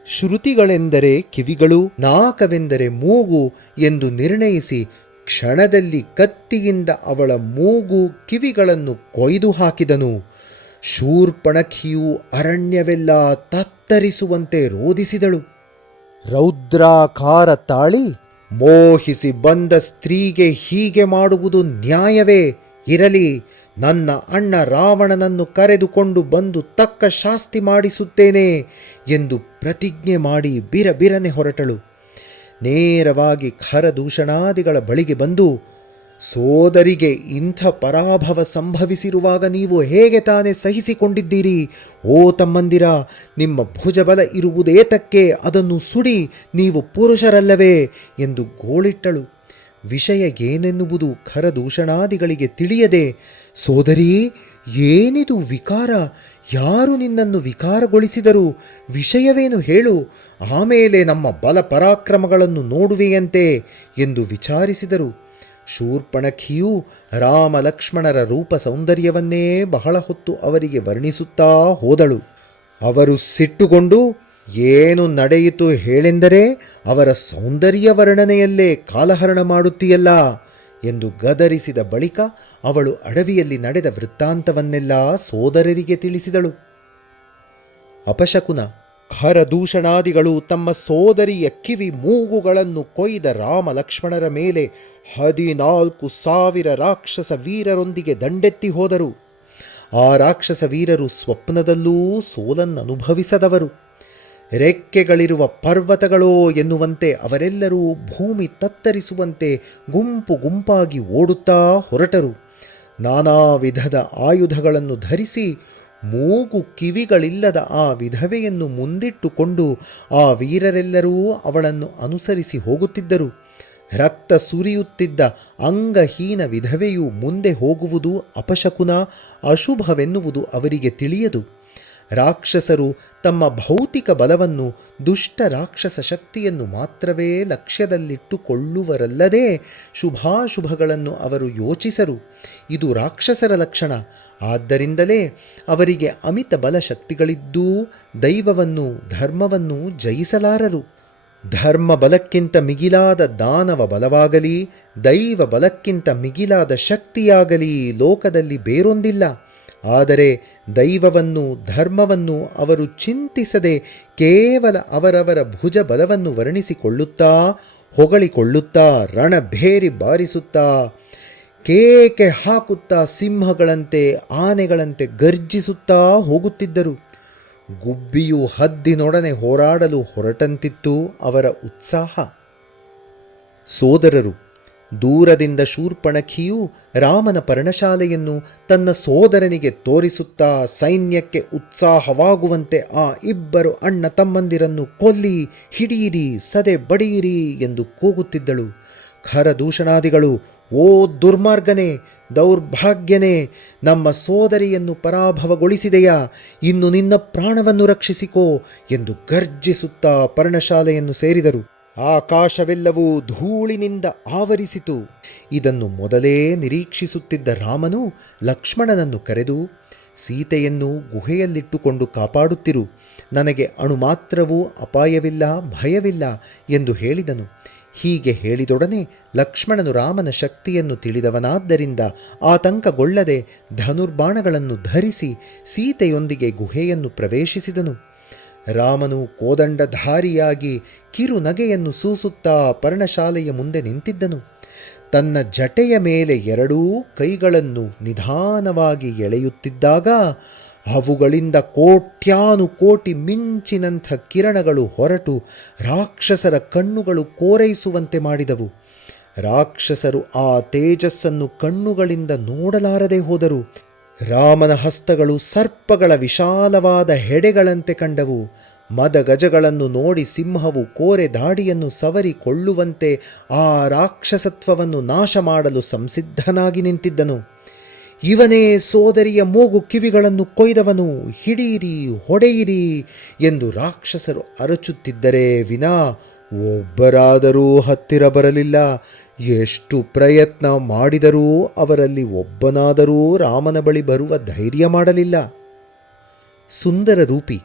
ಶ್ರುತಿಗಳೆಂದರೆ ಕಿವಿಗಳು, ನಾಕವೆಂದರೆ ಮೂಗು ಎಂದು ನಿರ್ಣಯಿಸಿ ಕ್ಷಣದಲ್ಲಿ ಕತ್ತಿಯಿಂದ ಅವಳ ಮೂಗು ಕಿವಿಗಳನ್ನು ಕೊಯ್ದು ಹಾಕಿದನು. ಶೂರ್ಪಣಖಿಯು ಅರಣ್ಯವೆಲ್ಲ ತತ್ತರಿಸುವಂತೆ ರೋಧಿಸಿದಳು. ರೌದ್ರಾಕಾರ ತಾಳಿ, ಮೋಹಿಸಿ ಬಂದ ಸ್ತ್ರೀಗೆ ಹೀಗೆ ಮಾಡುವುದು ನ್ಯಾಯವೇ? ಇರಲಿ, ನನ್ನ ಅಣ್ಣ ರಾವಣನನ್ನು ಕರೆದುಕೊಂಡು ಬಂದು ತಕ್ಕ ಶಾಸ್ತಿ ಮಾಡಿಸುತ್ತೇನೆ ಎಂದು ಪ್ರತಿಜ್ಞೆ ಮಾಡಿ ಬಿರಬಿರನೆ ಹೊರಟಳು. ನೇರವಾಗಿ ಖರದೂಷಣಾದಿಗಳ ಬಳಿಗೆ ಬಂದು, ಸೋದರಿಗೆ ಇಂಥ ಪರಾಭವ ಸಂಭವಿಸಿರುವಾಗ ನೀವು ಹೇಗೆ ತಾನೇ ಸಹಿಸಿಕೊಂಡಿದ್ದೀರಿ? ಓ ತಮ್ಮಂದಿರ, ನಿಮ್ಮ ಭುಜಬಲ ಇರುವುದೇತಕ್ಕೆ? ಅದನ್ನು ಸುಡಿ, ನೀವು ಪುರುಷರಲ್ಲವೇ ಎಂದು ಗೋಳಿಟ್ಟಳು. ವಿಷಯ ಏನೆನ್ನುವುದು ಖರದೂಷಣಾದಿಗಳಿಗೆ ತಿಳಿಯದೆ, ಸೋದರಿ, ಏನಿದು ವಿಕಾರ? ಯಾರು ನಿನ್ನನ್ನು ವಿಕಾರಗೊಳಿಸಿದರು? ವಿಷಯವೇನು ಹೇಳು, ಆಮೇಲೆ ನಮ್ಮ ಬಲ ಪರಾಕ್ರಮಗಳನ್ನು ನೋಡುವೆಯಂತೆ ಎಂದು ವಿಚಾರಿಸಿದರು. ಶೂರ್ಪಣಖಿಯು ರಾಮ ಲಕ್ಷ್ಮಣರ ರೂಪ ಸೌಂದರ್ಯವನ್ನೇ ಬಹಳ ಹೊತ್ತು ಅವರಿಗೆ ವರ್ಣಿಸುತ್ತಾ ಹೋದಳು. ಅವರು ಸಿಟ್ಟುಗೊಂಡು, ಏನು ನಡೆಯಿತು ಹೇಳೆಂದರೆ ಅವರ ಸೌಂದರ್ಯ ವರ್ಣನೆಯಲ್ಲೇ ಕಾಲಹರಣ ಮಾಡುತ್ತೀಯಲ್ಲ ಎಂದು ಗದರಿಸಿದ ಬಳಿಕ ಅವಳು ಅಡವಿಯಲ್ಲಿ ನಡೆದ ವೃತ್ತಾಂತವನ್ನೆಲ್ಲ ಸೋದರರಿಗೆ ತಿಳಿಸಿದಳು. ಅಪಶಕುನ. ಖರದೂಷಣಾದಿಗಳು ತಮ್ಮ ಸೋದರಿಯ ಕಿವಿ ಮೂಗುಗಳನ್ನು ಕೊಯ್ದ ರಾಮ ಲಕ್ಷ್ಮಣರ ಮೇಲೆ 14,000 ರಾಕ್ಷಸ ವೀರರೊಂದಿಗೆ ದಂಡೆತ್ತಿ ಹೋದರು. ಆ ರಾಕ್ಷಸ ವೀರರು ಸ್ವಪ್ನದಲ್ಲೂ ಸೋಲನ್ನನುಭವಿಸದವರು. ರೆಕ್ಕೆಗಳಿರುವ ಪರ್ವತಗಳೋ ಎನ್ನುವಂತೆ ಅವರೆಲ್ಲರೂ ಭೂಮಿ ತತ್ತರಿಸುವಂತೆ ಗುಂಪು ಗುಂಪಾಗಿ ಓಡುತ್ತಾ ಹೊರಟರು. ನಾನಾ ವಿಧದ ಆಯುಧಗಳನ್ನು ಧರಿಸಿ ಮೂಗು ಕಿವಿಗಳಿಲ್ಲದ ಆ ವಿಧವೆಯನ್ನು ಮುಂದಿಟ್ಟುಕೊಂಡು ಆ ವೀರರೆಲ್ಲರೂ ಅವಳನ್ನು ಅನುಸರಿಸಿ ಹೋಗುತ್ತಿದ್ದರು. ರಕ್ತ ಸುರಿಯುತ್ತಿದ್ದ ಅಂಗಹೀನ ವಿಧವೆಯು ಮುಂದೆ ಹೋಗುವುದು ಅಪಶಕುನ, ಅಶುಭವೆನ್ನುವುದು ಅವರಿಗೆ ತಿಳಿಯದು. ರಾಕ್ಷಸರು ತಮ್ಮ ಭೌತಿಕ ಬಲವನ್ನು, ದುಷ್ಟ ರಾಕ್ಷಸ ಶಕ್ತಿಯನ್ನು ಮಾತ್ರವೇ ಲಕ್ಷ್ಯದಲ್ಲಿಟ್ಟುಕೊಳ್ಳುವರಲ್ಲದೆ ಶುಭಾಶುಭಗಳನ್ನು ಅವರು ಯೋಚಿಸರು. ಇದು ರಾಕ್ಷಸರ ಲಕ್ಷಣ. ಆದ್ದರಿಂದಲೇ ಅವರಿಗೆ ಅಮಿತ ಬಲಶಕ್ತಿಗಳಿದ್ದೂ ದೈವವನ್ನು, ಧರ್ಮವನ್ನು ಜಯಿಸಲಾರರು. ಧರ್ಮ ಬಲಕ್ಕಿಂತ ಮಿಗಿಲಾದ ದಾನವ ಬಲವಾಗಲಿ, ದೈವ ಬಲಕ್ಕಿಂತ ಮಿಗಿಲಾದ ಶಕ್ತಿಯಾಗಲಿ ಲೋಕದಲ್ಲಿ ಬೇರೊಂದಿಲ್ಲ. ಆದರೆ ದೈವವನ್ನು, ಧರ್ಮವನ್ನು ಅವರು ಚಿಂತಿಸದೆ ಕೇವಲ ಅವರವರ ಭುಜ ಬಲವನ್ನು ವರ್ಣಿಸಿಕೊಳ್ಳುತ್ತಾ, ಹೊಗಳಿಕೊಳ್ಳುತ್ತಾ, ರಣಭೇರಿ ಬಾರಿಸುತ್ತಾ, ಕೇಕೆ ಹಾಕುತ್ತಾ, ಸಿಂಹಗಳಂತೆ ಆನೆಗಳಂತೆ ಗರ್ಜಿಸುತ್ತಾ ಹೋಗುತ್ತಿದ್ದರು. ಗುಬ್ಬಿಯು ಹದ್ದಿನೊಡನೆ ಹೋರಾಡಲು ಹೊರಟಂತಿತ್ತು ಅವರ ಉತ್ಸಾಹ. ಸೋದರರು. ದೂರದಿಂದ ಶೂರ್ಪಣಖಿಯು ರಾಮನ ಪರ್ಣಶಾಲೆಯನ್ನು ತನ್ನ ಸೋದರನಿಗೆ ತೋರಿಸುತ್ತಾ ಸೈನ್ಯಕ್ಕೆ ಉತ್ಸಾಹವಾಗುವಂತೆ ಆ ಇಬ್ಬರು ಅಣ್ಣ ತಮ್ಮಂದಿರನ್ನು ಕೊಲ್ಲಿ, ಹಿಡಿಯಿರಿ, ಸದೆ ಬಡಿಯಿರಿ ಎಂದು ಕೂಗುತ್ತಿದ್ದಳು. ಖರದೂಷಣಾದಿಗಳು, ಓ ದುರ್ಮಾರ್ಗನೇ, ದೌರ್ಭಾಗ್ಯನೇ, ನಮ್ಮ ಸೋದರಿಯನ್ನು ಪರಾಭವಗೊಳಿಸಿದೆಯಾ? ಇನ್ನು ನಿನ್ನ ಪ್ರಾಣವನ್ನು ರಕ್ಷಿಸಿಕೋ ಎಂದು ಗರ್ಜಿಸುತ್ತಾ ಪರ್ಣಶಾಲೆಯನ್ನು ಸೇರಿದರು. ಆಕಾಶವೆಲ್ಲವೂ ಧೂಳಿನಿಂದ ಆವರಿಸಿತು. ಇದನ್ನು ಮೊದಲೇ ನಿರೀಕ್ಷಿಸುತ್ತಿದ್ದ ರಾಮನು ಲಕ್ಷ್ಮಣನನ್ನು ಕರೆದು, ಸೀತೆಯನ್ನು ಗುಹೆಯಲ್ಲಿಟ್ಟುಕೊಂಡು ಕಾಪಾಡುತ್ತಿರು, ನನಗೆ ಅಣುಮಾತ್ರವೂ ಅಪಾಯವಿಲ್ಲ, ಭಯವಿಲ್ಲ ಎಂದು ಹೇಳಿದನು. ಹೀಗೆ ಹೇಳಿದೊಡನೆ ಲಕ್ಷ್ಮಣನು ರಾಮನ ಶಕ್ತಿಯನ್ನು ತಿಳಿದವನಾದ್ದರಿಂದ ಆತಂಕಗೊಳ್ಳದೆ ಧನುರ್ಬಾಣಗಳನ್ನು ಧರಿಸಿ ಸೀತೆಯೊಂದಿಗೆ ಗುಹೆಯನ್ನು ಪ್ರವೇಶಿಸಿದನು. ರಾಮನು ಕೋದಂಡಧಾರಿಯಾಗಿ ಕಿರುನಗೆಯನ್ನು ಸೂಸುತ್ತಾ ಪರ್ಣಶಾಲೆಯ ಮುಂದೆ ನಿಂತಿದ್ದನು. ತನ್ನ ಜಟೆಯ ಮೇಲೆ ಎರಡೂ ಕೈಗಳನ್ನು ನಿಧಾನವಾಗಿ ಎಳೆಯುತ್ತಿದ್ದಾಗ ಅವುಗಳಿಂದ ಕೋಟ್ಯಾನುಕೋಟಿ ಮಿಂಚಿನಂಥ ಕಿರಣಗಳು ಹೊರಟು ರಾಕ್ಷಸರ ಕಣ್ಣುಗಳು ಕೋರೈಸುವಂತೆ ಮಾಡಿದವು. ರಾಕ್ಷಸರು ಆ ತೇಜಸ್ಸನ್ನು ಕಣ್ಣುಗಳಿಂದ ನೋಡಲಾರದೆ ಹೋದರು. ರಾಮನ ಹಸ್ತಗಳು ಸರ್ಪಗಳ ವಿಶಾಲವಾದ ಹೆಡೆಗಳಂತೆ ಕಂಡವು. ಮದಗಜಗಳನ್ನು ನೋಡಿ ಸಿಂಹವು ಕೋರೆ ದಾಡಿಯನ್ನು ಸವರಿಕೊಳ್ಳುವಂತೆ ಆ ರಾಕ್ಷಸತ್ವವನ್ನು ನಾಶ ಮಾಡಲು ಸಂಸಿದ್ಧನಾಗಿ ನಿಂತಿದ್ದನು. ಇವನೇ ಸೋದರಿಯ ಮೂಗು ಕಿವಿಗಳನ್ನು ಕೊಯ್ದವನು, ಹಿಡಿಯಿರಿ, ಹೊಡೆಯಿರಿ ಎಂದು ರಾಕ್ಷಸರು ಅರಚುತ್ತಿದ್ದರೆ ವಿನಾ ಒಬ್ಬರಾದರೂ ಹತ್ತಿರ ಬರಲಿಲ್ಲ. ಎಷ್ಟು ಪ್ರಯತ್ನ ಮಾಡಿದರೂ ಅವರಲ್ಲಿ ಒಬ್ಬನಾದರೂ ರಾಮನ ಬಳಿ ಬರುವ ಧೈರ್ಯ ಮಾಡಲಿಲ್ಲ. ಸುಂದರ ರೂಪಿ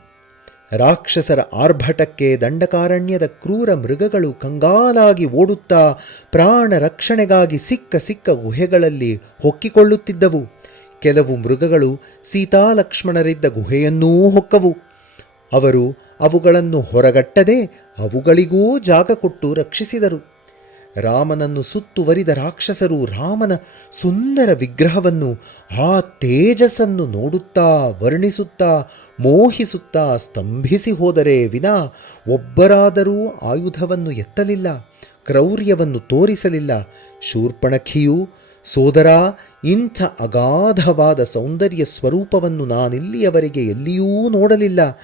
ರಾಕ್ಷಸರ ಆರ್ಭಟಕ್ಕೆ ದಂಡಕಾರಣ್ಯದ ಕ್ರೂರ ಮೃಗಗಳು ಕಂಗಾಲಾಗಿ ಓಡುತ್ತಾ ಪ್ರಾಣ ರಕ್ಷಣೆಗಾಗಿ ಸಿಕ್ಕ ಗುಹೆಗಳಲ್ಲಿ ಹೊಕ್ಕಿಕೊಳ್ಳುತ್ತಿದ್ದವು. ಕೆಲವು ಮೃಗಗಳು ಸೀತಾಲಕ್ಷ್ಮಣರಿದ್ದ ಗುಹೆಯನ್ನೂ ಹೊಕ್ಕವು. ಅವರು ಅವುಗಳನ್ನು ಹೊರಗಟ್ಟದೆ ಅವುಗಳಿಗೂ ಜಾಗ ಕೊಟ್ಟು ರಕ್ಷಿಸಿದರು. ರಾಮನನ್ನು ಸುತ್ತುವರಿದ ರಾಕ್ಷಸರು ರಾಮನ ಸುಂದರ ವಿಗ್ರಹವನ್ನು, ಆ ತೇಜಸ್ಸನ್ನು ನೋಡುತ್ತಾ ವರ್ಣಿಸುತ್ತಾ ಮೋಹಿಸುತ್ತಾ ಸ್ತಂಭಿಸಿ ಹೋದರೆ ವಿನಾ ಒಬ್ಬರಾದರೂ ಆಯುಧವನ್ನು ಎತ್ತಲಿಲ್ಲ, ಕ್ರೌರ್ಯವನ್ನು ತೋರಿಸಲಿಲ್ಲ. ಶೂರ್ಪಣಖಿಯು, ಸೋದರ, ಇಂಥ ಅಗಾಧವಾದ ಸೌಂದರ್ಯ ಸ್ವರೂಪವನ್ನು ನಾನಿಲ್ಲಿಯವರೆಗೆ ಎಲ್ಲಿಯೂ ನೋಡಲಿಲ್ಲ.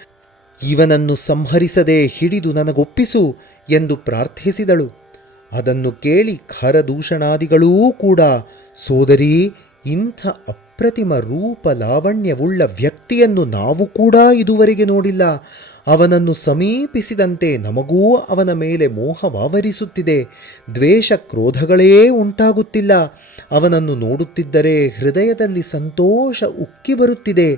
ಇವನನ್ನು ಸಂಹರಿಸದೆ ಹಿಡಿದು ನನಗೊಪ್ಪಿಸು ಎಂದು ಪ್ರಾರ್ಥಿಸಿದಳು. ಅದನ್ನು ಕೇಳಿ ಖರದೂಷಣಾದಿಗಳೂ ಕೂಡ, ಸೋದರಿ, ಇಂಥ ಅಪ್ರತಿಮ ರೂಪ ಲಾವಣ್ಯವುಳ್ಳ ವ್ಯಕ್ತಿಯನ್ನು ನಾವು ಕೂಡ ಇದುವರೆಗೆ ನೋಡಿಲ್ಲ. ಅವನನ್ನು ಸಮೀಪಿಸಿದಂತೆ ನಮಗೂ ಅವನ ಮೇಲೆ ಮೋಹವಾವರಿಸುತ್ತಿದೆ. ದ್ವೇಷ ಕ್ರೋಧಗಳೇ ಉಂಟಾಗುತ್ತಿಲ್ಲ. ಅವನನ್ನು ನೋಡುತ್ತಿದ್ದರೆ ಹೃದಯದಲ್ಲಿ ಸಂತೋಷ ಉಕ್ಕಿ ಬರುತ್ತಿದೆ.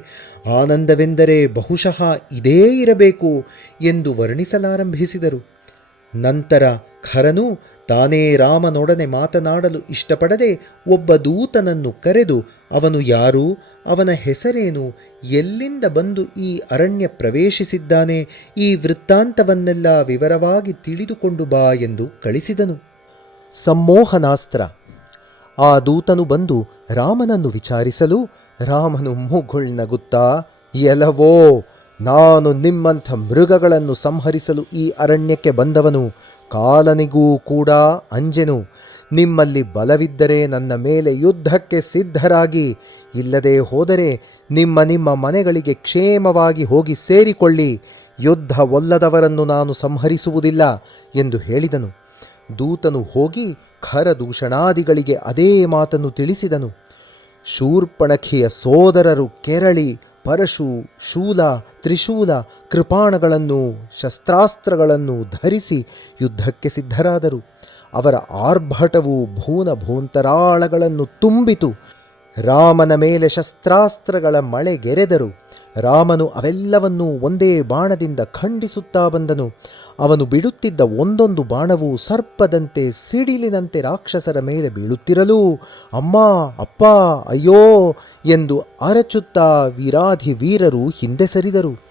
ಆನಂದವೆಂದರೆ ಬಹುಶಃ ಇದೇ ಇರಬೇಕು ಎಂದು ವರ್ಣಿಸಲಾರಂಭಿಸಿದರು. ನಂತರ ಖರನು ತಾನೇ ರಾಮನೊಡನೆ ಮಾತನಾಡಲು ಇಷ್ಟಪಡದೆ ಒಬ್ಬ ದೂತನನ್ನು ಕರೆದು, ಅವನು ಯಾರು, ಅವನ ಹೆಸರೇನು, ಎಲ್ಲಿಂದ ಬಂದು ಈ ಅರಣ್ಯ ಪ್ರವೇಶಿಸಿದ್ದಾನೆ, ಈ ವೃತ್ತಾಂತವನ್ನೆಲ್ಲ ವಿವರವಾಗಿ ತಿಳಿದುಕೊಂಡು ಬಾ ಎಂದು ಕಳಿಸಿದನು. ಸಂಮೋಹನಾಸ್ತ್ರ. ಆ ದೂತನು ಬಂದು ರಾಮನನ್ನು ವಿಚಾರಿಸಲು ರಾಮನು ಮುಗುಳ್ನಗುತ್ತಾ, ಎಲವೋ, ನಾನು ನಿಮ್ಮಂಥ ಮೃಗಗಳನ್ನು ಸಂಹರಿಸಲು ಈ ಅರಣ್ಯಕ್ಕೆ ಬಂದವನು. ಕಾಲನಿಗೂ ಕೂಡ ಅಂಜೆನು. ನಿಮ್ಮಲ್ಲಿ ಬಲವಿದ್ದರೆ ನನ್ನ ಮೇಲೆ ಯುದ್ಧಕ್ಕೆ ಸಿದ್ಧರಾಗಿ, ಇಲ್ಲದೆ ಹೋದರೆ ನಿಮ್ಮ ಮನೆಗಳಿಗೆ ಕ್ಷೇಮವಾಗಿ ಹೋಗಿ ಸೇರಿಕೊಳ್ಳಿ. ಯುದ್ಧವೊಲ್ಲದವರನ್ನು ನಾನು ಸಂಹರಿಸುವುದಿಲ್ಲ ಎಂದು ಹೇಳಿದನು. ದೂತನು ಹೋಗಿ ಖರದೂಷಣಾದಿಗಳಿಗೆ ಅದೇ ಮಾತನ್ನು ತಿಳಿಸಿದನು. ಶೂರ್ಪಣಖಿಯ ಸೋದರರು ಕೆರಳಿ ಪರಶು, ಶೂಲ, ತ್ರಿಶೂಲ, ಕೃಪಾಣಗಳನ್ನು, ಶಸ್ತ್ರಾಸ್ತ್ರಗಳನ್ನು ಧರಿಸಿ ಯುದ್ಧಕ್ಕೆ ಸಿದ್ಧರಾದರು. ಅವರ ಆರ್ಭಟವು ಭೂಂತರಾಳಗಳನ್ನು ತುಂಬಿತು. ರಾಮನ ಮೇಲೆ ಶಸ್ತ್ರಾಸ್ತ್ರಗಳ ಮಳೆಗೆರೆದರು. ರಾಮನು ಅವೆಲ್ಲವನ್ನೂ ಒಂದೇ ಬಾಣದಿಂದ ಖಂಡಿಸುತ್ತಾ ಬಂದನು. ಅವನು ಬಿಡುತ್ತಿದ್ದ ಒಂದೊಂದು ಬಾಣವು ಸರ್ಪದಂತೆ ಸಿಡಿಲಿನಂತೆ ರಾಕ್ಷಸರ ಮೇಲೆ ಬೀಳುತ್ತಿರಲು, ಅಮ್ಮ, ಅಪ್ಪ, ಅಯ್ಯೋ ಎಂದು ಅರಚುತ್ತಾ ವೀರಾಧಿ ವೀರರು ಹಿಂದೆ ಸರಿದರು.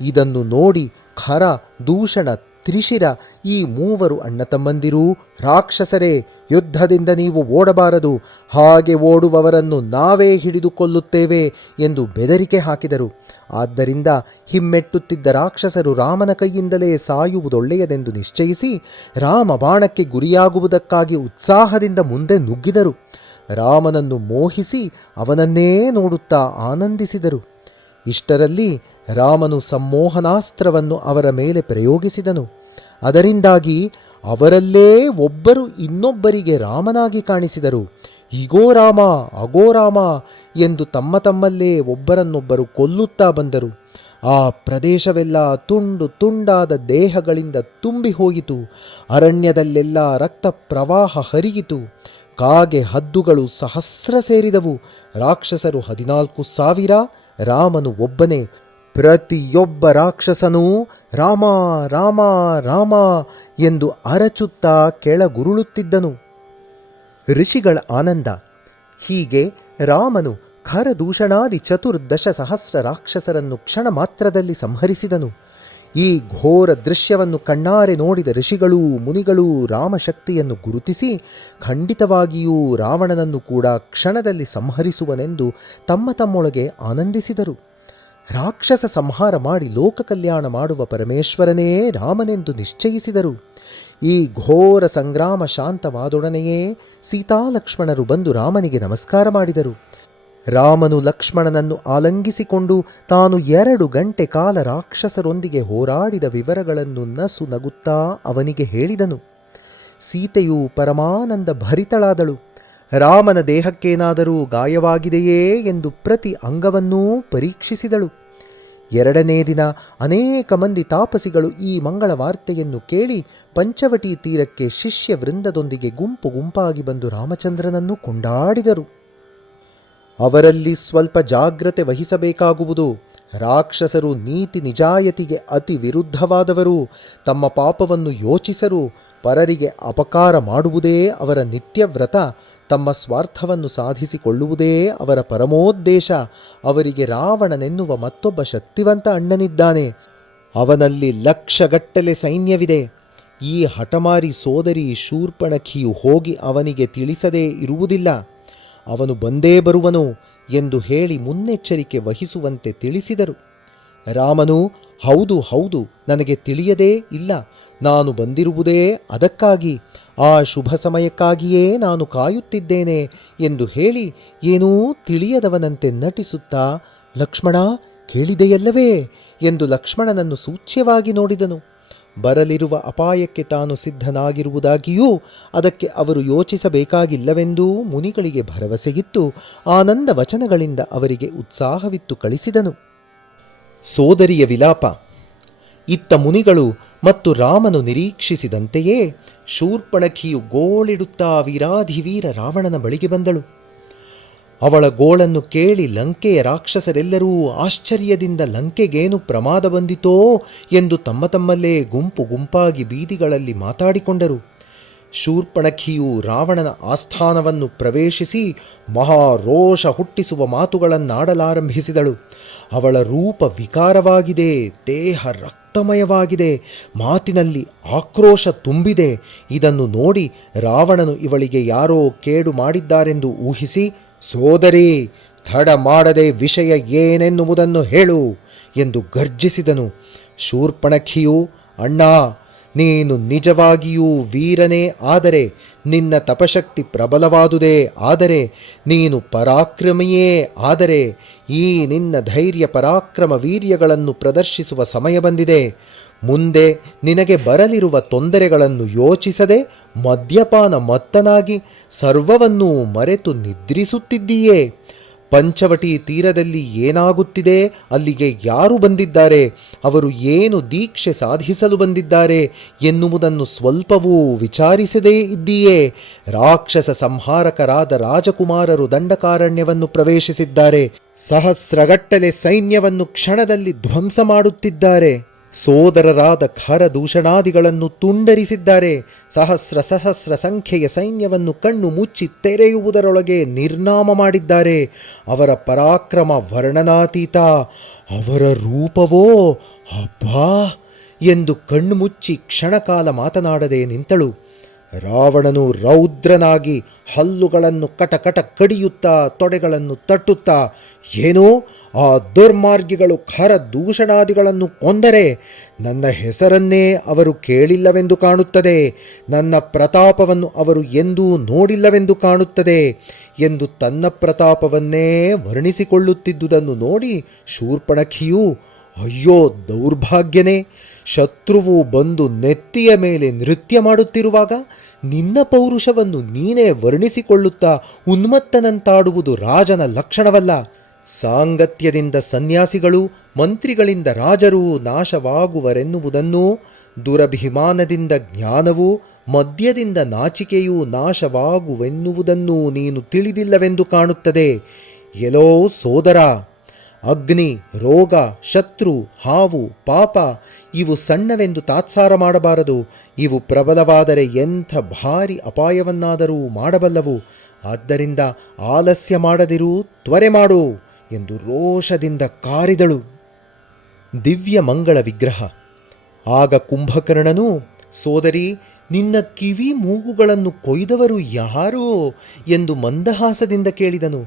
ಇದನ್ನು ನೋಡಿ ಖರ, ದೂಷಣ, ತ್ರಿಶಿರ ಈ ಮೂವರು ಅಣ್ಣತಮ್ಮಂದಿರೂ, ರಾಕ್ಷಸರೇ, ಯುದ್ಧದಿಂದ ನೀವು ಓಡಬಾರದು, ಹಾಗೆ ಓಡುವವರನ್ನು ನಾವೇ ಹಿಡಿದುಕೊಳ್ಳುತ್ತೇವೆ ಎಂದು ಬೆದರಿಕೆ ಹಾಕಿದರು. ಆದ್ದರಿಂದ ಹಿಮ್ಮೆಟ್ಟುತ್ತಿದ್ದ ರಾಕ್ಷಸರು ರಾಮನ ಕೈಯಿಂದಲೇ ಸಾಯುವುದೊಳ್ಳೆಯದೆಂದು ನಿಶ್ಚಯಿಸಿ ರಾಮ ಬಾಣಕ್ಕೆ ಗುರಿಯಾಗುವುದಕ್ಕಾಗಿ ಉತ್ಸಾಹದಿಂದ ಮುಂದೆ ನುಗ್ಗಿದರು. ರಾಮನನ್ನು ಮೋಹಿಸಿ ಅವನನ್ನೇ ನೋಡುತ್ತಾ ಆನಂದಿಸಿದರು. ಇಷ್ಟರಲ್ಲಿ ರಾಮನು ಸಂಮೋಹನಾಸ್ತ್ರವನ್ನು ಅವರ ಮೇಲೆ ಪ್ರಯೋಗಿಸಿದನು. ಅದರಿಂದಾಗಿ ಅವರಲ್ಲೇ ಒಬ್ಬರು ಇನ್ನೊಬ್ಬರಿಗೆ ರಾಮನಾಗಿ ಕಾಣಿಸಿದರು. ಇಗೋ ರಾಮ ಅಗೋ ರಾಮ ಎಂದು ತಮ್ಮ ತಮ್ಮಲ್ಲೇ ಒಬ್ಬರನ್ನೊಬ್ಬರು ಕೊಲ್ಲುತ್ತಾ ಬಂದರು. ಆ ಪ್ರದೇಶವೆಲ್ಲ ತುಂಡು ತುಂಡಾದ ದೇಹಗಳಿಂದ ತುಂಬಿ ಹೋಯಿತು. ಅರಣ್ಯದಲ್ಲೆಲ್ಲ ರಕ್ತ ಪ್ರವಾಹ ಹರಿಯಿತು. ಕಾಗೆ ಹದ್ದುಗಳು ಸಹಸ್ರ ಸೇರಿದವು. ರಾಕ್ಷಸರು 14,000, ರಾಮನು ಒಬ್ಬನೇ. ಪ್ರತಿಯೊಬ್ಬ ರಾಕ್ಷಸನೂ ರಾಮ ರಾಮ ರಾಮ ಎಂದು ಅರಚುತ್ತಾ ಕೆಳಗುರುಳುತ್ತಿದ್ದನು. ಋಷಿಗಳ ಆನಂದ. ಹೀಗೆ ರಾಮನು ಖರದೂಷಣಾದಿ 14,000 ರಾಕ್ಷಸರನ್ನು ಕ್ಷಣ ಮಾತ್ರದಲ್ಲಿ ಸಂಹರಿಸಿದನು. ಈ ಘೋರ ದೃಶ್ಯವನ್ನು ಕಣ್ಣಾರೆ ನೋಡಿದ ಋಷಿಗಳೂ ಮುನಿಗಳೂ ರಾಮಶಕ್ತಿಯನ್ನು ಗುರುತಿಸಿ ಖಂಡಿತವಾಗಿಯೂ ರಾವಣನನ್ನು ಕೂಡ ಕ್ಷಣದಲ್ಲಿ ಸಂಹರಿಸುವನೆಂದು ತಮ್ಮ ತಮ್ಮೊಳಗೆ ಆನಂದಿಸಿದರು. ರಾಕ್ಷಸ ಸಂಹಾರ ಮಾಡಿ ಲೋಕ ಕಲ್ಯಾಣ ಮಾಡುವ ಪರಮೇಶ್ವರನೇ ರಾಮನೆಂದು ನಿಶ್ಚಯಿಸಿದರು. ಈ ಘೋರ ಸಂಗ್ರಾಮ ಶಾಂತವಾದೊಡನೆಯೇ ಸೀತಾಲಕ್ಷ್ಮಣರು ಬಂದು ರಾಮನಿಗೆ ನಮಸ್ಕಾರ ಮಾಡಿದರು. ರಾಮನು ಲಕ್ಷ್ಮಣನನ್ನು ಆಲಂಗಿಸಿಕೊಂಡು ತಾನು 2 ಗಂಟೆ ಕಾಲ ರಾಕ್ಷಸರೊಂದಿಗೆ ಹೋರಾಡಿದ ವಿವರಗಳನ್ನು ನಸು ನಗುತ್ತಾ ಅವನಿಗೆ ಹೇಳಿದನು. ಸೀತೆಯು ಪರಮಾನಂದ ಭರಿತಳಾದಳು. ರಾಮನ ದೇಹಕ್ಕೇನಾದರೂ ಗಾಯವಾಗಿದೆಯೇ ಎಂದು ಪ್ರತಿ ಅಂಗವನ್ನೂ ಪರೀಕ್ಷಿಸಿದಳು. 2ನೇ ದಿನ ಅನೇಕ ಮಂದಿ ತಾಪಸಿಗಳು ಈ ಮಂಗಳ ವಾರ್ತೆಯನ್ನು ಕೇಳಿ ಪಂಚವಟಿ ತೀರಕ್ಕೆ ಶಿಷ್ಯ ವೃಂದದೊಂದಿಗೆ ಗುಂಪು ಗುಂಪಾಗಿ ಬಂದು ರಾಮಚಂದ್ರನನ್ನು ಕೊಂಡಾಡಿದರು. ಅವರಲ್ಲಿ ಸ್ವಲ್ಪ ಜಾಗ್ರತೆ ವಹಿಸಬೇಕಾಗುವುದು. ರಾಕ್ಷಸರು ನೀತಿ ನಿಜಾಯತಿಗೆ ಅತಿ ವಿರುದ್ಧವಾದವರು. ತಮ್ಮ ಪಾಪವನ್ನು ಯೋಚಿಸರು. ಪರರಿಗೆ ಅಪಕಾರ ಮಾಡುವುದೇ ಅವರ ನಿತ್ಯವ್ರತ. ತಮ್ಮ ಸ್ವಾರ್ಥವನ್ನು ಸಾಧಿಸಿಕೊಳ್ಳುವುದೇ ಅವರ ಪರಮೋದ್ದೇಶ. ಅವರಿಗೆ ರಾವಣನೆನ್ನುವ ಮತ್ತೊಬ್ಬ ಶಕ್ತಿವಂತ ಅಣ್ಣನಿದ್ದಾನೆ. ಅವನಲ್ಲಿ ಲಕ್ಷಗಟ್ಟಲೆ ಸೈನ್ಯವಿದೆ. ಈ ಹಠಮಾರಿ ಸೋದರಿ ಶೂರ್ಪಣಖಿಯು ಹೋಗಿ ಅವನಿಗೆ ತಿಳಿಸದೇ ಇರುವುದಿಲ್ಲ. ಅವನು ಬಂದೇ ಬರುವನು ಎಂದು ಹೇಳಿ ಮುನ್ನೆಚ್ಚರಿಕೆ ವಹಿಸುವಂತೆ ತಿಳಿಸಿದರು. ರಾಮನು ಹೌದು ಹೌದು, ನನಗೆ ತಿಳಿಯದೇ ಇಲ್ಲ. ನಾನು ಬಂದಿರುವುದೇ ಅದಕ್ಕಾಗಿ, ಆ ಶುಭ ಸಮಯಕ್ಕಾಗಿಯೇ ನಾನು ಕಾಯುತ್ತಿದ್ದೇನೆ ಎಂದು ಹೇಳಿ ಏನೂ ತಿಳಿಯದವನಂತೆ ನಟಿಸುತ್ತಾ, ಲಕ್ಷ್ಮಣ ಕೇಳಿದೆಯಲ್ಲವೇ ಎಂದು ಲಕ್ಷ್ಮಣನನ್ನು ಸೂಚ್ಯವಾಗಿ ನೋಡಿದನು. ಬರಲಿರುವ ಅಪಾಯಕ್ಕೆ ತಾನು ಸಿದ್ಧನಾಗಿರುವುದಾಗಿಯೂ ಅದಕ್ಕೆ ಅವರು ಯೋಚಿಸಬೇಕಾಗಿಲ್ಲವೆಂದೂ ಮುನಿಗಳಿಗೆ ಭರವಸೆಯಿತ್ತು. ಆನಂದ ವಚನಗಳಿಂದ ಅವರಿಗೆ ಉತ್ಸಾಹವಿತ್ತು ಕಳಿಸಿದನು. ಸೋದರಿಯ ವಿಲಾಪ. ಇತ್ತ ಮುನಿಗಳು ಮತ್ತು ರಾಮನು ನಿರೀಕ್ಷಿಸಿದಂತೆಯೇ ಶೂರ್ಪಣಖಿಯು ಗೋಳಿಡುತ್ತಾ ವೀರಾಧಿವೀರ ರಾವಣನ ಬಳಿಗೆ ಬಂದಳು. ಅವಳ ಗೋಳನ್ನು ಕೇಳಿ ಲಂಕೆಯ ರಾಕ್ಷಸರೆಲ್ಲರೂ ಆಶ್ಚರ್ಯದಿಂದ ಲಂಕೆಗೇನು ಪ್ರಮಾದ ಬಂದಿತೋ ಎಂದು ತಮ್ಮ ತಮ್ಮಲ್ಲೇ ಗುಂಪು ಗುಂಪಾಗಿ ಬೀದಿಗಳಲ್ಲಿ ಮಾತಾಡಿಕೊಂಡರು. ಶೂರ್ಪಣಖಿಯು ರಾವಣನ ಆಸ್ಥಾನವನ್ನು ಪ್ರವೇಶಿಸಿ ಮಹಾರೋಷ ಹುಟ್ಟಿಸುವ ಮಾತುಗಳನ್ನಾಡಲಾರಂಭಿಸಿದಳು. ಅವಳ ರೂಪ ವಿಕಾರವಾಗಿದೆ, ದೇಹ ರಕ್ತಮಯವಾಗಿದೆ, ಮಾತಿನಲ್ಲಿ ಆಕ್ರೋಶ ತುಂಬಿದೆ. ಇದನ್ನು ನೋಡಿ ರಾವಣನು ಇವಳಿಗೆ ಯಾರೋ ಕೇಡು ಮಾಡಿದ್ದಾರೆಂದು ಊಹಿಸಿ, ಸೋದರಿ, ತಡ ಮಾಡದೆ ವಿಷಯ ಏನೆನ್ನುವುದನ್ನು ಹೇಳು ಎಂದು ಗರ್ಜಿಸಿದನು. ಶೂರ್ಪಣಖಿಯು, ಅಣ್ಣ, ನೀನು ನಿಜವಾಗಿಯೂ ವೀರನೇ ಆದರೆ, ನಿನ್ನ ತಪಶಕ್ತಿ ಪ್ರಬಲವಾದುದೇ ಆದರೆ, ನೀನು ಪರಾಕ್ರಮಿಯೇ ಆದರೆ, ಈ ನಿನ್ನ ಧೈರ್ಯ ಪರಾಕ್ರಮ ವೀರ್ಯಗಳನ್ನು ಪ್ರದರ್ಶಿಸುವ ಸಮಯ ಬಂದಿದೆ. ಮುಂದೆ ನಿನಗೆ ಬರಲಿರುವ ತೊಂದರೆಗಳನ್ನು ಯೋಚಿಸದೆ ಮದ್ಯಪಾನ ಮತ್ತನಾಗಿ ಸರ್ವವನ್ನೂ ಮರೆತು ನಿದ್ರಿಸುತ್ತಿದ್ದೀಯೇ. ಪಂಚವಟಿ ತೀರದಲ್ಲಿ ಏನಾಗುತ್ತಿದೆ, ಅಲ್ಲಿಗೆ ಯಾರು ಬಂದಿದ್ದಾರೆ, ಅವರು ಏನು ದೀಕ್ಷೆ ಸಾಧಿಸಲು ಬಂದಿದ್ದಾರೆ ಎನ್ನುವುದನ್ನು ಸ್ವಲ್ಪವೂ ವಿಚಾರಿಸದೇ ಇದ್ದೀಯೇ. ರಾಕ್ಷಸ ಸಂಹಾರಕರಾದ ರಾಜಕುಮಾರರು ದಂಡಕಾರಣ್ಯವನ್ನು ಪ್ರವೇಶಿಸಿದ್ದಾರೆ. ಸಹಸ್ರಗಟ್ಟಲೆ ಸೈನ್ಯವನ್ನು ಕ್ಷಣದಲ್ಲಿ ಧ್ವಂಸ ಮಾಡುತ್ತಿದ್ದಾರೆ. ಸೋದರರಾದ ಖರದೂಷಣಾದಿಗಳನ್ನು ತುಂಡರಿಸಿದ್ದಾರೆ. ಸಹಸ್ರ ಸಹಸ್ರ ಸಂಖ್ಯೆಯ ಸೈನ್ಯವನ್ನು ಕಣ್ಣು ಮುಚ್ಚಿ ತೆರೆಯುವುದರೊಳಗೆ ನಿರ್ನಾಮ ಮಾಡಿದ್ದಾರೆ. ಅವರ ಪರಾಕ್ರಮ ವರ್ಣನಾತೀತ. ಅವರ ರೂಪವೋ ಅಬ್ಬಾ ಎಂದು ಕಣ್ಣು ಮುಚ್ಚಿ ಕ್ಷಣಕಾಲ ಮಾತನಾಡದೆ ನಿಂತಳು. ರಾವಣನು ರೌದ್ರನಾಗಿ ಹಲ್ಲುಗಳನ್ನು ಕಟಕಟ ಕಡಿಯುತ್ತಾ ತೊಡೆಗಳನ್ನು ತಟ್ಟುತ್ತಾ, ಏನೋ ಆ ದುರ್ಮಾರ್ಗಿಗಳು ಖರದೂಷಣಾದಿಗಳನ್ನು ಕೊಂದರೆ ನನ್ನ ಹೆಸರನ್ನೇ ಅವರು ಕೇಳಿಲ್ಲವೆಂದು ಕಾಣುತ್ತದೆ, ನನ್ನ ಪ್ರತಾಪವನ್ನು ಅವರು ಎಂದೂ ನೋಡಿಲ್ಲವೆಂದು ಕಾಣುತ್ತದೆ ಎಂದು ತನ್ನ ಪ್ರತಾಪವನ್ನೇ ವರ್ಣಿಸಿಕೊಳ್ಳುತ್ತಿದ್ದುದನ್ನು ನೋಡಿ ಶೂರ್ಪಣಖಿಯು, ಅಯ್ಯೋ ದೌರ್ಭಾಗ್ಯನೇ, ಶತ್ರುವು ಬಂದು ನೆತ್ತಿಯ ಮೇಲೆ ನೃತ್ಯ ಮಾಡುತ್ತಿರುವಾಗ ನಿನ್ನ ಪೌರುಷವನ್ನು ನೀನೇ ವರ್ಣಿಸಿಕೊಳ್ಳುತ್ತಾ ಉನ್ಮತ್ತನಂತಾಡುವುದು ರಾಜನ ಲಕ್ಷಣವಲ್ಲ. ಸಾಂಗತ್ಯದಿಂದ ಸನ್ಯಾಸಿಗಳು, ಮಂತ್ರಿಗಳಿಂದ ರಾಜರು ನಾಶವಾಗುವರೆನ್ನುವುದನ್ನು, ದುರಭಿಮಾನದಿಂದ ಜ್ಞಾನವು, ಮದ್ಯದಿಂದ ನಾಚಿಕೆಯೂ ನಾಶವಾಗುವೆನ್ನುವುದನ್ನು ನೀನು ತಿಳಿದಿಲ್ಲವೆಂದು ಕಾಣುತ್ತದೆ. ಎಲೋ ಸೋದರ, ಅಗ್ನಿ, ರೋಗ, ಶತ್ರು, ಹಾವು, ಪಾಪ ಇವು ಸಣ್ಣವೆಂದು ತಾತ್ಸಾರ ಮಾಡಬಾರದು. ಇವು ಪ್ರಬಲವಾದರೆ ಎಂಥ ಭಾರಿ ಅಪಾಯವನ್ನಾದರೂ ಮಾಡಬಲ್ಲವು. ಆದ್ದರಿಂದ ಆಲಸ್ಯ ಮಾಡದಿರು, ತ್ವರೆ ಮಾಡು ಎಂದು ರೋಷದಿಂದ ಕಾರಿದಳು. ದಿವ್ಯ ಮಂಗಳ ವಿಗ್ರಹ. ಆಗ ಕುಂಭಕರ್ಣನು, ಸೋದರಿ, ನಿನ್ನ ಕಿವಿ ಮೂಗುಗಳನ್ನು ಕೊಯ್ದವರು ಯಾರೋ ಎಂದು ಮಂದಹಾಸದಿಂದ ಕೇಳಿದನು.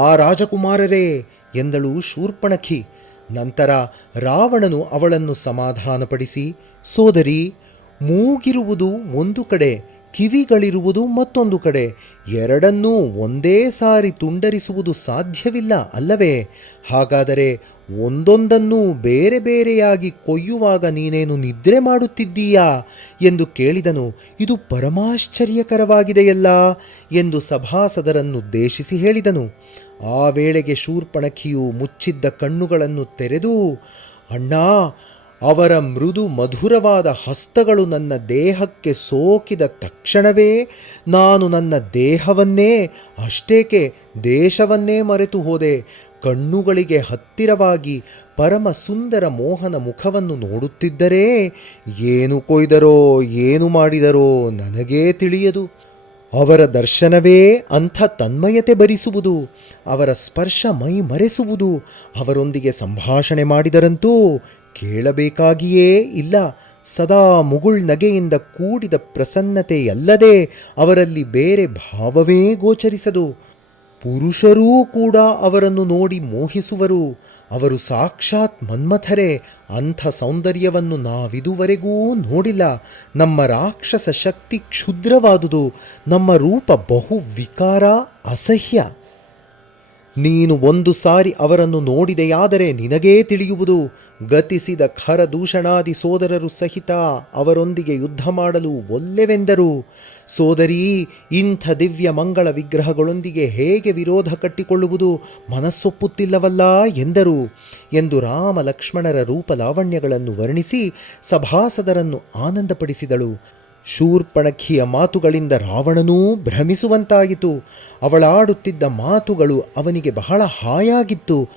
ಆ ರಾಜಕುಮಾರರೇ ಎಂದಳು ಶೂರ್ಪಣಖಿ. ನಂತರ ರಾವಣನು ಅವಳನ್ನು ಸಮಾಧಾನಪಡಿಸಿ, ಸೋದರಿ, ಮೂಗಿರುವುದು ಒಂದು ಕಡೆ, ಕಿವಿಗಳಿರುವುದು ಮತ್ತೊಂದು ಕಡೆ, ಎರಡನ್ನೂ ಒಂದೇ ಸಾರಿ ತುಂಡರಿಸುವುದು ಸಾಧ್ಯವಿಲ್ಲ ಅಲ್ಲವೇ? ಹಾಗಾದರೆ ಒಂದೊಂದನ್ನೂ ಬೇರೆ ಬೇರೆಯಾಗಿ ಕೊಯ್ಯುವಾಗ ನೀನೇನು ನಿದ್ರೆ ಮಾಡುತ್ತಿದ್ದೀಯಾ ಎಂದು ಕೇಳಿದನು. ಇದು ಪರಮಾಶ್ಚರ್ಯಕರವಾಗಿದೆಯಲ್ಲ ಎಂದು ಸಭಾಸದರನ್ನುದ್ದೇಶಿಸಿ ಹೇಳಿದನು. ಆ ವೇಳೆಗೆ ಶೂರ್ಪಣಖಿಯು ಮುಚ್ಚಿದ್ದ ಕಣ್ಣುಗಳನ್ನು ತೆರೆದು, ಅಣ್ಣಾ, ಅವರ ಮೃದು ಮಧುರವಾದ ಹಸ್ತಗಳು ನನ್ನ ದೇಹಕ್ಕೆ ಸೋಕಿದ ತಕ್ಷಣವೇ ನಾನು ನನ್ನ ದೇಹವನ್ನೇ, ಅಷ್ಟೇಕೆ ದೇಶವನ್ನೇ ಮರೆತು ಹೋದೆ. ಕಣ್ಣುಗಳಿಗೆ ಹತ್ತಿರವಾಗಿ ಪರಮ ಸುಂದರ ಮೋಹನ ಮುಖವನ್ನು ನೋಡುತ್ತಿದ್ದರೆ ಏನು ಕೊಯ್ದರೋ ಏನು ಮಾಡಿದರೋ ನನಗೇ ತಿಳಿಯದು. ಅವರ ದರ್ಶನವೇ ಅಂಥ ತನ್ಮಯತೆ ಭರಿಸುವುದು, ಅವರ ಸ್ಪರ್ಶ ಮೈ ಮರೆಸುವುದು. ಅವರೊಂದಿಗೆ ಸಂಭಾಷಣೆ ಮಾಡಿದರಂತೂ ಕೇಳಬೇಕಾಗಿಯೇ ಇಲ್ಲ. ಸದಾ ಮುಗುಳ್ನಗೆಯಿಂದ ಕೂಡಿದ ಪ್ರಸನ್ನತೆಯಲ್ಲದೆ ಅವರಲ್ಲಿ ಬೇರೆ ಭಾವವೇ ಗೋಚರಿಸದು. ಪುರುಷರೂ ಕೂಡ ಅವರನ್ನು ನೋಡಿ ಮೋಹಿಸುವರು. ಅವರು ಸಾಕ್ಷಾತ್ ಮನ್ಮಥರೇ. ಅಂಥ ಸೌಂದರ್ಯವನ್ನು ನಾವಿದುವರೆಗೂ ನೋಡಿಲ್ಲ. ನಮ್ಮ ರಾಕ್ಷಸ ಶಕ್ತಿ ಕ್ಷುದ್ರವಾದುದು. ನಮ್ಮ ರೂಪ ಬಹು ವಿಕಾರ, ಅಸಹ್ಯ. ನೀನು ಒಂದು ಸಾರಿ ಅವರನ್ನು ನೋಡಿದೆಯಾದರೆ ನಿನಗೇ ತಿಳಿಯುವುದು. ಗತಿಸಿದ ಖರದೂಷಣಾದಿ ಸೋದರರು ಸಹಿತ ಅವರೊಂದಿಗೆ ಯುದ್ಧ ಮಾಡಲು ಒಲ್ಲೆವೆಂದರು. ಸೋದರಿ, ಇಂಥ ದಿವ್ಯ ಮಂಗಳ ವಿಗ್ರಹಗಳೊಂದಿಗೆ ಹೇಗೆ ವಿರೋಧ ಕಟ್ಟಿಕೊಳ್ಳುವುದು ಮನಸ್ಸೊಪ್ಪುತ್ತಿಲ್ಲವಲ್ಲ ಎಂದರು ಎಂದು ರಾಮ ಲಕ್ಷ್ಮಣರ ರೂಪಲಾವಣ್ಯಗಳನ್ನು ವರ್ಣಿಸಿ ಸಭಾಸದರನ್ನು ಆನಂದಪಡಿಸಿದಳು. ಶೂರ್ಪಣಖಿಯ ಮಾತುಗಳಿಂದ ರಾವಣನೂ ಭ್ರಮಿಸುವಂತಾಯಿತು. ಅವಳಾಡುತ್ತಿದ್ದ ಮಾತುಗಳು ಅವನಿಗೆ ಬಹಳ ಹಾಯಾಗಿತ್ತು.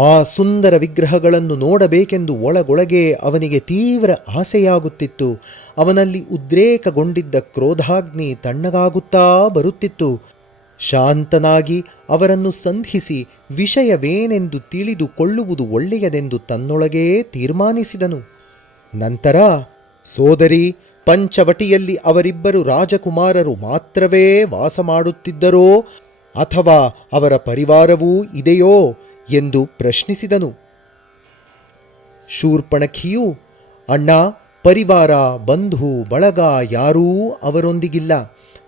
ಆ ಸುಂದರ ವಿಗ್ರಹಗಳನ್ನು ನೋಡಬೇಕೆಂದು ಒಳಗೊಳಗೆ ಅವನಿಗೆ ತೀವ್ರ ಆಸೆಯಾಗುತ್ತಿತ್ತು. ಅವನಲ್ಲಿ ಉದ್ರೇಕಗೊಂಡಿದ್ದ ಕ್ರೋಧಾಗ್ನಿ ತಣ್ಣಗಾಗುತ್ತಾ ಬರುತ್ತಿತ್ತು. ಶಾಂತನಾಗಿ ಅವರನ್ನು ಸಂಧಿಸಿ ವಿಷಯವೇನೆಂದು ತಿಳಿದುಕೊಳ್ಳುವುದು ಒಳ್ಳೆಯದೆಂದು ತನ್ನೊಳಗೇ ತೀರ್ಮಾನಿಸಿದನು. ನಂತರ, ಸೋದರಿ, ಪಂಚವಟಿಯಲ್ಲಿ ಅವರಿಬ್ಬರು ರಾಜಕುಮಾರರು ಮಾತ್ರವೇ ವಾಸ ಮಾಡುತ್ತಿದ್ದರೋ ಅಥವಾ ಅವರ ಪರಿವಾರವೂ ಇದೆಯೋ ಎಂದು ಪ್ರಶ್ನಿಸಿದನು. ಶೂರ್ಪಣಖಿಯು, ಅಣ್ಣ, ಪರಿವಾರ, ಬಂಧು ಬಳಗ ಯಾರೂ ಅವರೊಂದಿಗಿಲ್ಲ.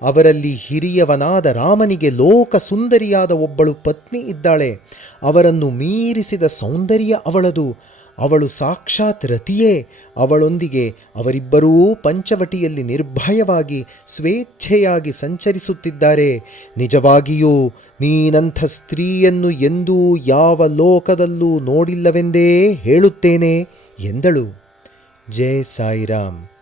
ಅವರಲ್ಲಿ ಹಿರಿಯವನಾದ ರಾಮನಿಗೆ ಲೋಕ ಸುಂದರಿಯಾದ ಒಬ್ಬಳು ಪತ್ನಿ ಇದ್ದಾಳೆ. ಅವರನ್ನು ಮೀರಿಸಿದ ಸೌಂದರ್ಯ ಅವಳದು. ಅವಳು ಸಾಕ್ಷಾತ್ ರತಿಯೇ. ಅವಳೊಂದಿಗೆ ಅವರಿಬ್ಬರೂ ಪಂಚವಟಿಯಲ್ಲಿ ನಿರ್ಭಯವಾಗಿ ಸ್ವೇಚ್ಛೆಯಾಗಿ ಸಂಚರಿಸುತ್ತಿದ್ದಾರೆ. ನಿಜವಾಗಿಯೂ ನೀನಂಥ ಸ್ತ್ರೀಯನ್ನು ಎಂದೂ ಯಾವ ಲೋಕದಲ್ಲೂ ನೋಡಿಲ್ಲವೆಂದೇ ಹೇಳುತ್ತೇನೆ ಎಂದಳು. ಜೈ ಸಾಯಿರಾಮ್.